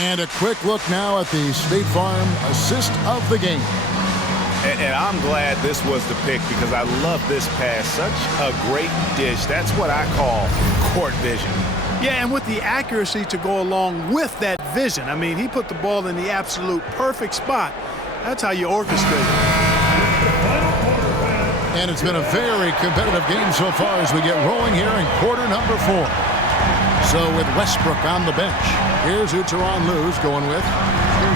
And a quick look now at the State Farm assist of the game. And I'm glad this was the pick because I love this pass. Such a great dish. That's what I call court vision. Yeah, and with the accuracy to go along with that vision. I mean, he put the ball in the absolute perfect spot. That's how you orchestrate it. And it's been a very competitive game so far as we get rolling here in quarter number 4. So with Westbrook on the bench, here's who Tyronn Lue's going with.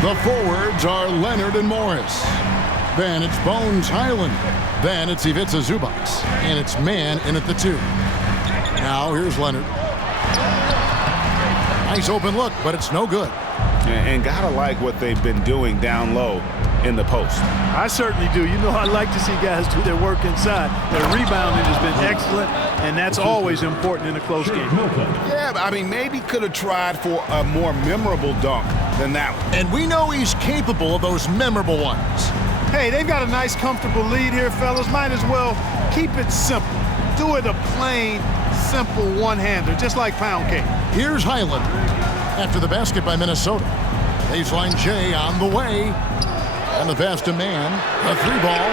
The forwards are Leonard and Morris. Then it's Bones Highland. Then it's Ivica Zubac. And it's Mann in at the 2. Now here's Leonard. Nice open look, but it's no good. And gotta like what they've been doing down low in the post. I certainly do. You know, I like to see guys do their work inside. Their rebounding has been excellent, and that's always important in a close game. Yeah, but I mean, maybe could have tried for a more memorable dunk than that one. And we know he's capable of those memorable ones. Hey, they've got a nice, comfortable lead here, fellas. Might as well keep it simple. Do it a plain, simple one-hander, just like pound cake. Here's Highland after the basket by Minnesota. Baseline J on the way. And the pass to man. A 3-ball.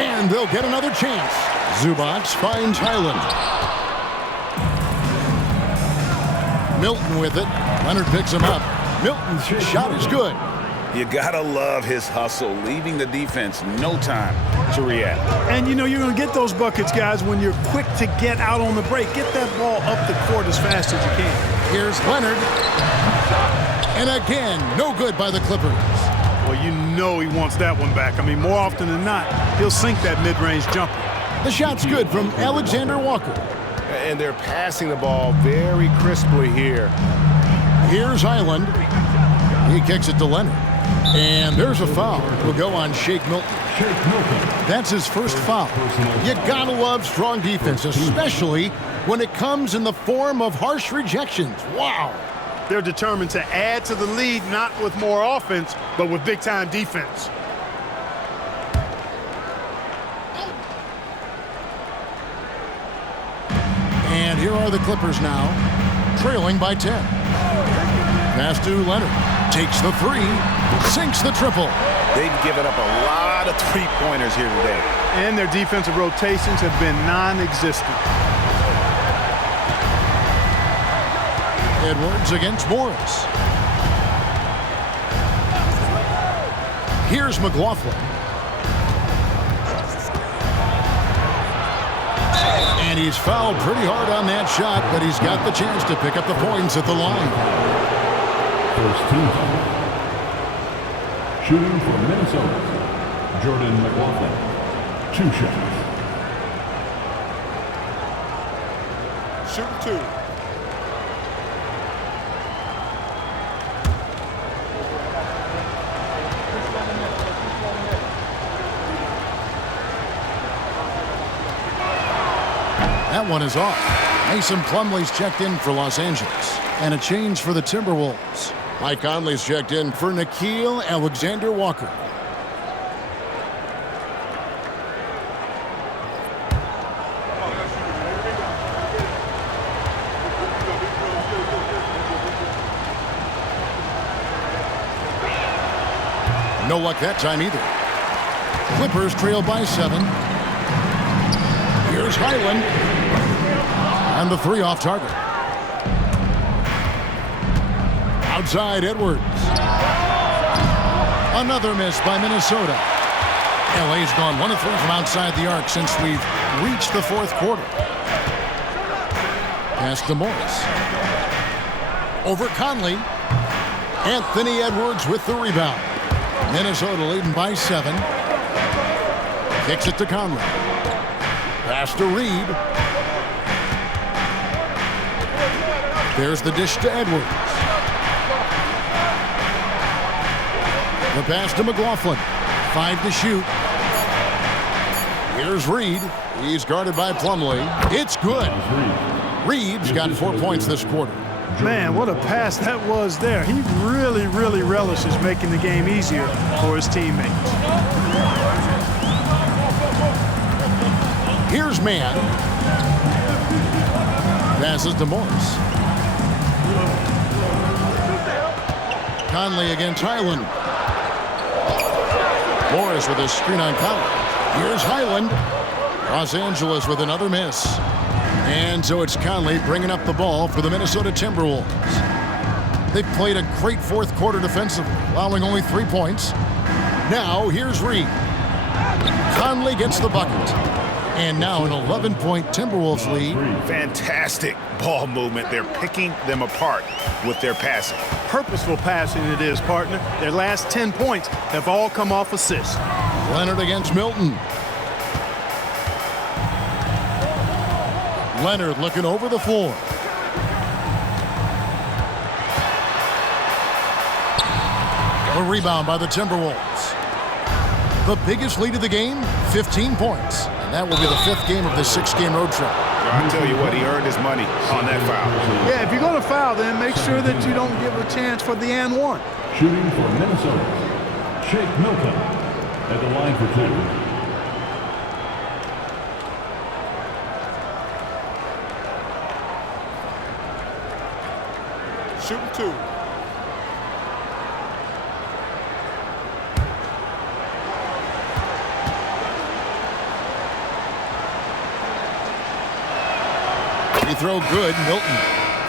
And they'll get another chance. Zubac finds Highland. Milton with it. Leonard picks him up. Milton's shot is good. You gotta love his hustle, leaving the defense no time to react. And you know you're going to get those buckets, guys, when you're quick to get out on the break. Get that ball up the court as fast as you can. Here's Leonard. And again, no good by the Clippers. Well, you know he wants that one back. I mean, more often than not, he'll sink that mid-range jumper. The shot's good from Alexander Walker. And they're passing the ball very crisply here. Here's Highland. He kicks it to Leonard. And there's a foul. Will go on Shake Milton. That's his first foul. You gotta love strong defense, especially when it comes in the form of harsh rejections. Wow. They're determined to add to the lead, not with more offense, but with big-time defense. And here are the Clippers now, trailing by 10. Pass to Leonard. Takes the three, sinks the triple. They've given up a lot of three-pointers here today. And their defensive rotations have been non-existent. Edwards against Morris. Here's McLaughlin. And he's fouled pretty hard on that shot, but he's got the chance to pick up the points at the line. First team foul. Shooting for Minnesota, Jordan McLaughlin. 2 shots. Shooting 2. That one is off. Mason Plumlee's checked in for Los Angeles. And a change for the Timberwolves. Mike Conley's checked in for Nickeil Alexander-Walker. No luck that time either. Clippers trail by 7. Here's Highland. And the 3 off target. Outside Edwards. Another miss by Minnesota. LA's gone 1 of 3 from outside the arc since we've reached the 4th quarter. Pass to Morris. Over Conley. Anthony Edwards with the rebound. Minnesota leading by 7. Kicks it to Conley. Pass to Reed. There's the dish to Edwards. The pass to McLaughlin. 5 to shoot. Here's Reed. He's guarded by Plumlee. It's good. Reed's got 4 points this quarter. Man, what a pass that was there. He really, really relishes making the game easier for his teammates. Here's Mann. Passes to Morris. Conley against Highland. Morris with a screen on Conley. Here's Highland. Los Angeles with another miss. And so it's Conley bringing up the ball for the Minnesota Timberwolves. They've played a great 4th quarter defensively, allowing only 3 points. Now here's Reed. Conley gets the bucket. And now an 11-point Timberwolves lead. Fantastic ball movement. They're picking them apart with their passing. Purposeful passing it is, partner. Their last 10 points have all come off assists. Leonard against Milton. Leonard looking over the floor. A rebound by the Timberwolves. The biggest lead of the game, 15 points. And that will be the 5th game of this 6-game road trip. I tell you what, he earned his money on that foul. Yeah, if you're going to foul, then make sure that you don't give a chance for the and one. Shooting for Minnesota, Shake Milton at the line for 2. Shooting 2. He throw good, Milton.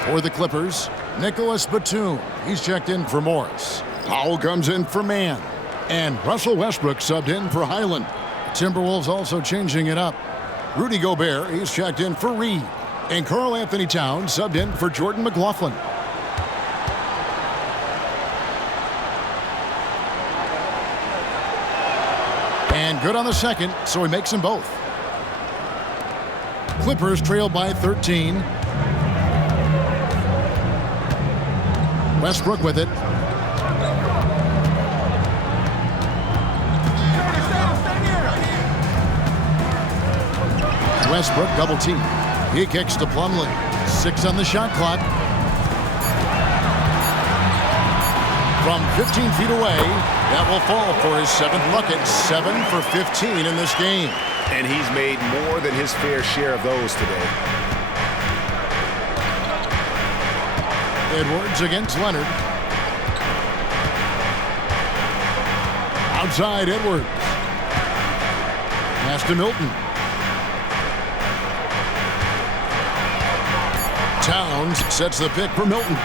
For the Clippers, Nicholas Batum. He's checked in for Morris. Powell comes in for Mann. And Russell Westbrook subbed in for Highland. Timberwolves also changing it up. Rudy Gobert, he's checked in for Reed. And Karl Anthony Towns subbed in for Jordan McLaughlin. And good on the second, so he makes them both. Clippers trail by 13. Westbrook with it. Westbrook double team. He kicks to Plumlee. 6 on the shot clock. From 15 feet away, that will fall for his 7th bucket. 7 for 15 in this game. And he's made more than his fair share of those today. Edwards against Leonard. Outside Edwards. Pass to Milton. Towns sets the pick for Milton.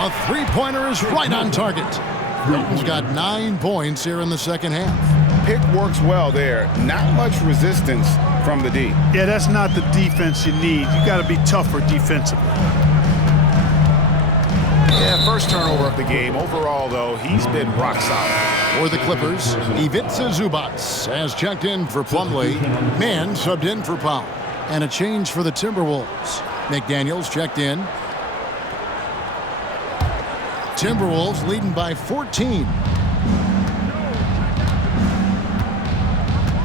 A three-pointer is right on target. Milton's got 9 points here in the second half. Pick works well there. Not much resistance from the D. Yeah, that's not the defense you need. You got to be tougher defensively. Yeah, first turnover of the game. Overall, though, he's been rock solid. For the Clippers, Ivica Zubac has checked in for Plumlee. Mann subbed in for Powell. And a change for the Timberwolves. McDaniels checked in. Timberwolves leading by 14.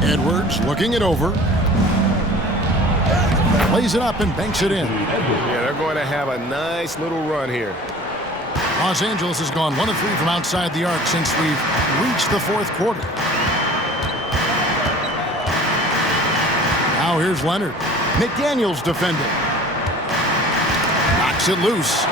Edwards looking it over. Plays it up and banks it in. Yeah, they're going to have a nice little run here. Los Angeles has gone 1 of 3 from outside the arc since we've reached the 4th quarter. Now here's Leonard. McDaniels defending. Knocks it loose.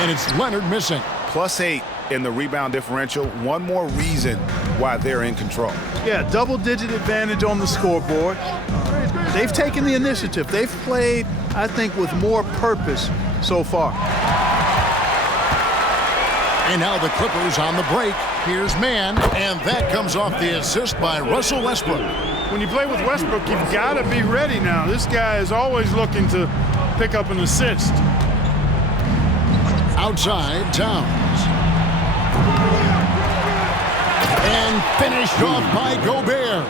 And it's Leonard missing. +8 in the rebound differential. One more reason why they're in control. Yeah, double-digit advantage on the scoreboard. They've taken the initiative. They've played, I think, with more purpose so far. And now the Clippers on the break. Here's Mann, and that comes off the assist by Russell Westbrook. When you play with Westbrook, you've got to be ready now. This guy is always looking to pick up an assist. Outside, Towns. And finished off by Gobert.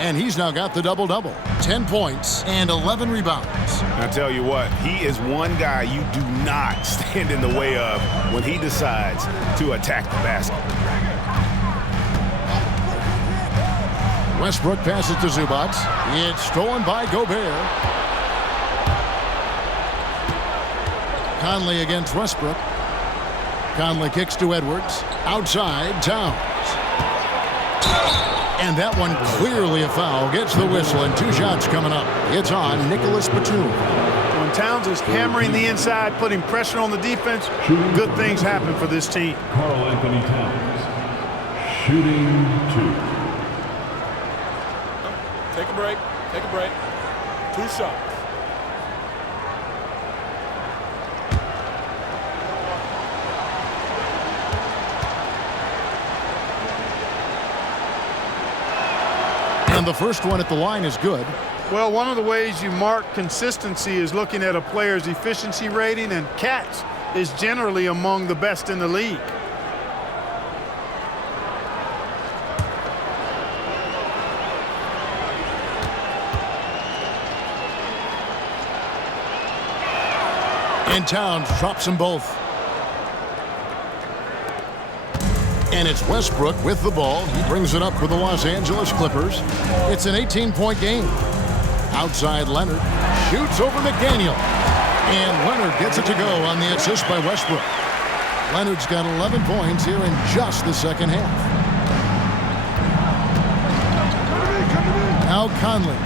And he's now got the double-double. 10 points and 11 rebounds. I tell you what, he is one guy you do not stand in the way of when he decides to attack the basket. Westbrook passes to Zubac. It's stolen by Gobert. Conley against Westbrook. Conley kicks to Edwards. Outside, Towns. And that one clearly a foul. Gets the whistle, and 2 shots coming up. It's on Nicholas Batum. When Towns is hammering the inside, putting pressure on the defense, good things happen for this team. Karl Anthony Towns, shooting 2. Take a break. Take a break. 2 shots. And the first one at the line is good. Well, one of the ways you mark consistency is looking at a player's efficiency rating, and Katz is generally among the best in the league. And Towns drops them both. And it's Westbrook with the ball. He brings it up for the Los Angeles Clippers. It's an 18-point game. Outside Leonard. Shoots over McDaniel. And Leonard gets it to go on the assist by Westbrook. Leonard's got 11 points here in just the second half. Now Conley.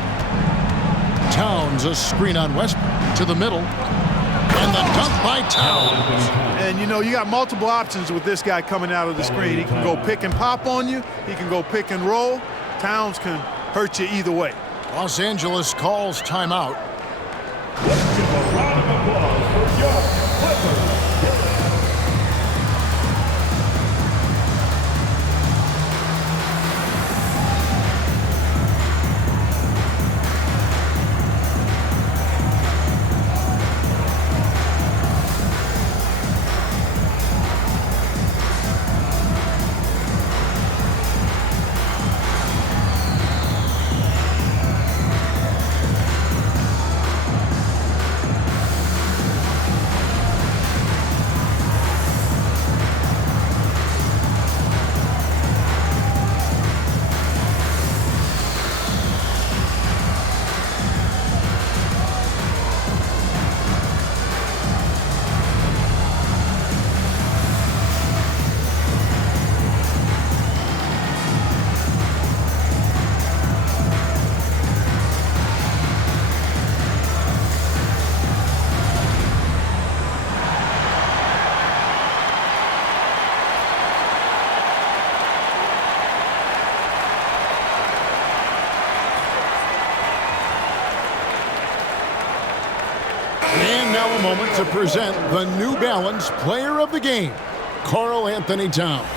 Towns a screen on Westbrook to the middle. And the dunk by Towns. And, you know, you got multiple options with this guy coming out of the screen. He can go pick and pop on you. He can go pick and roll. Towns can hurt you either way. Los Angeles calls timeout. Let's give a round of applause for your Clippers. And now a moment to present the New Balance Player of the Game, Karl Anthony Towns.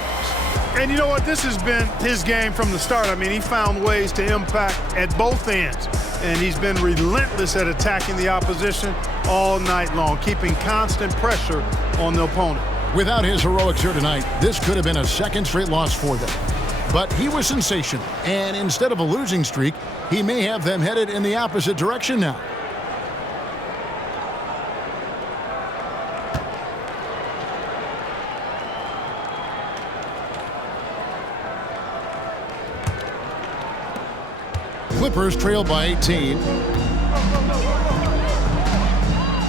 And you know what? This has been his game from the start. I mean, he found ways to impact at both ends. And he's been relentless at attacking the opposition all night long, keeping constant pressure on the opponent. Without his heroics here tonight, this could have been a second straight loss for them. But he was sensational, and instead of a losing streak, he may have them headed in the opposite direction now. Clippers trail by 18.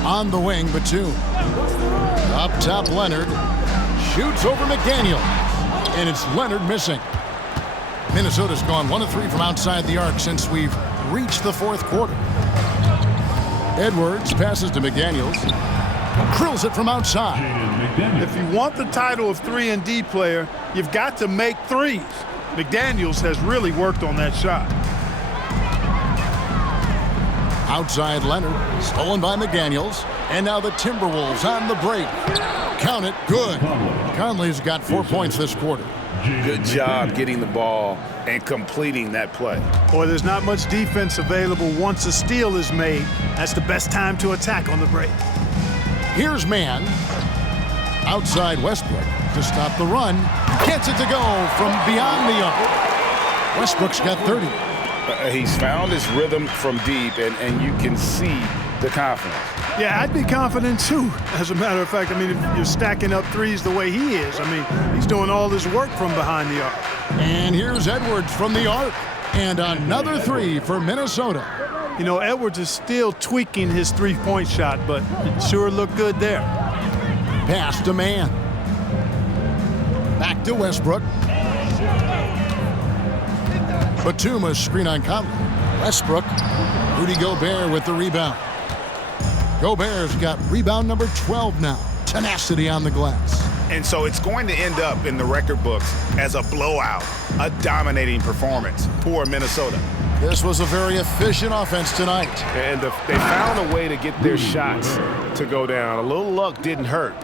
On the wing, Batum. Up top, Leonard. Shoots over McDaniel. And it's Leonard missing. Minnesota's gone 1 of 3 from outside the arc since we've reached the fourth quarter. Edwards passes to McDaniels. Drills it from outside. If you want the title of 3-and-D player, you've got to make threes. McDaniels has really worked on that shot. Outside Leonard, stolen by McDaniels. And now the Timberwolves on the break. Count it, good. Conley's got 4 points this quarter. Good job getting the ball and completing that play. Boy, there's not much defense available once a steal is made. That's the best time to attack on the break. Here's man. Outside Westbrook to stop the run. Gets it to go from beyond the arc. Westbrook's got 30. He's found his rhythm from deep, and you can see the confidence. Yeah, I'd be confident too. As a matter of fact, I mean, if you're stacking up threes the way he is, I mean, he's doing all this work from behind the arc. And here's Edwards from the arc. And another 3 for Minnesota. You know, Edwards is still tweaking his three-point shot, but it sure looked good there. Pass to man. Back to Westbrook. Batum a screen on Conley. Westbrook. Rudy Gobert with the rebound. Gobert's got rebound number 12 now. Tenacity on the glass. And so it's going to end up in the record books as a blowout, a dominating performance for Minnesota. This was a very efficient offense tonight. And they found a way to get their shots to go down. A little luck didn't hurt.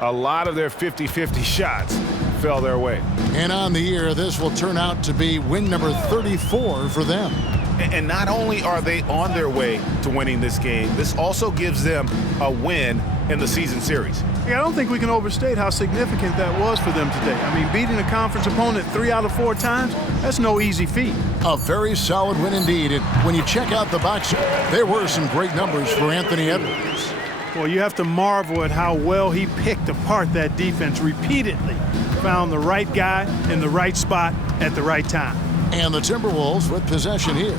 A lot of their 50-50 shots fell their way. And on the year, this will turn out to be win number 34 for them. And not only are they on their way to winning this game, this also gives them a win in the season series. Yeah, I don't think we can overstate how significant that was for them today. I mean, beating a conference opponent 3 out of 4 times, that's no easy feat. A very solid win indeed. And when you check out the box score, there were some great numbers for Anthony Edwards. Well, you have to marvel at how well he picked apart that defense repeatedly found the right guy in the right spot at the right time. And the Timberwolves with possession here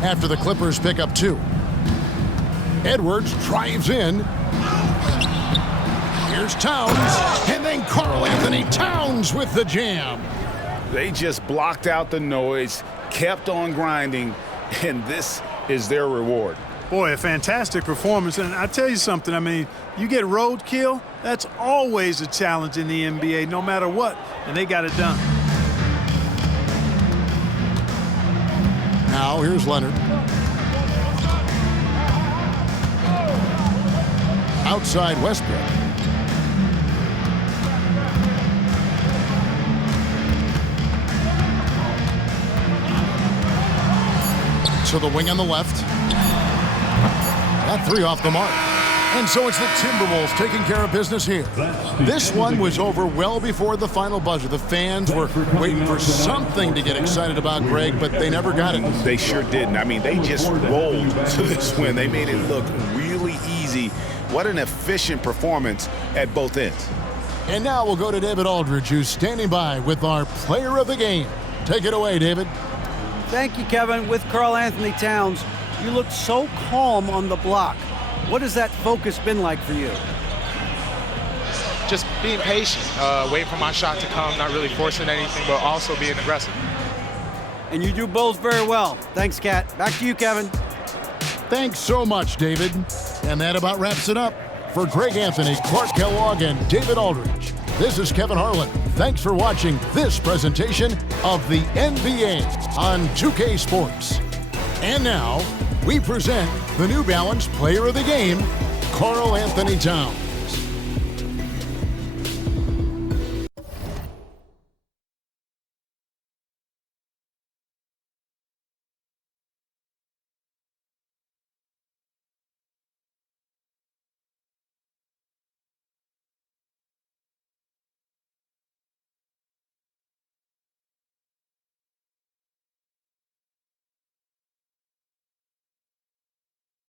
after the Clippers pick up 2. Edwards drives in. Here's Towns, and then Karl Anthony Towns with the jam. They just blocked out the noise, kept on grinding, and this is their reward. Boy, a fantastic performance. And I tell you something, I mean, you get roadkill, that's always a challenge in the NBA, no matter what, and they got it done. Now here's Leonard. Outside Westbrook. To the wing on the left. That 3 off the mark. And so it's the Timberwolves taking care of business here. This one was over well before the final buzzer. The fans were waiting for something to get excited about, Greg, but they never got it. They sure didn't. I mean, they just rolled to this win. They made it look really easy. What an efficient performance at both ends. And now we'll go to David Aldridge, who's standing by with our player of the game. Take it away, David. Thank you, Kevin. With Karl Anthony Towns, you looked so calm on the block. What has that focus been like for you? Just being patient, waiting for my shot to come, not really forcing anything, but also being aggressive. And you do both very well. Thanks, Kat. Back to you, Kevin. Thanks so much, David. And that about wraps it up. For Greg Anthony, Clark Kellogg, and David Aldridge, this is Kevin Harlan. Thanks for watching this presentation of the NBA on 2K Sports. And now, we present the New Balance Player of the Game, Karl Anthony Towns.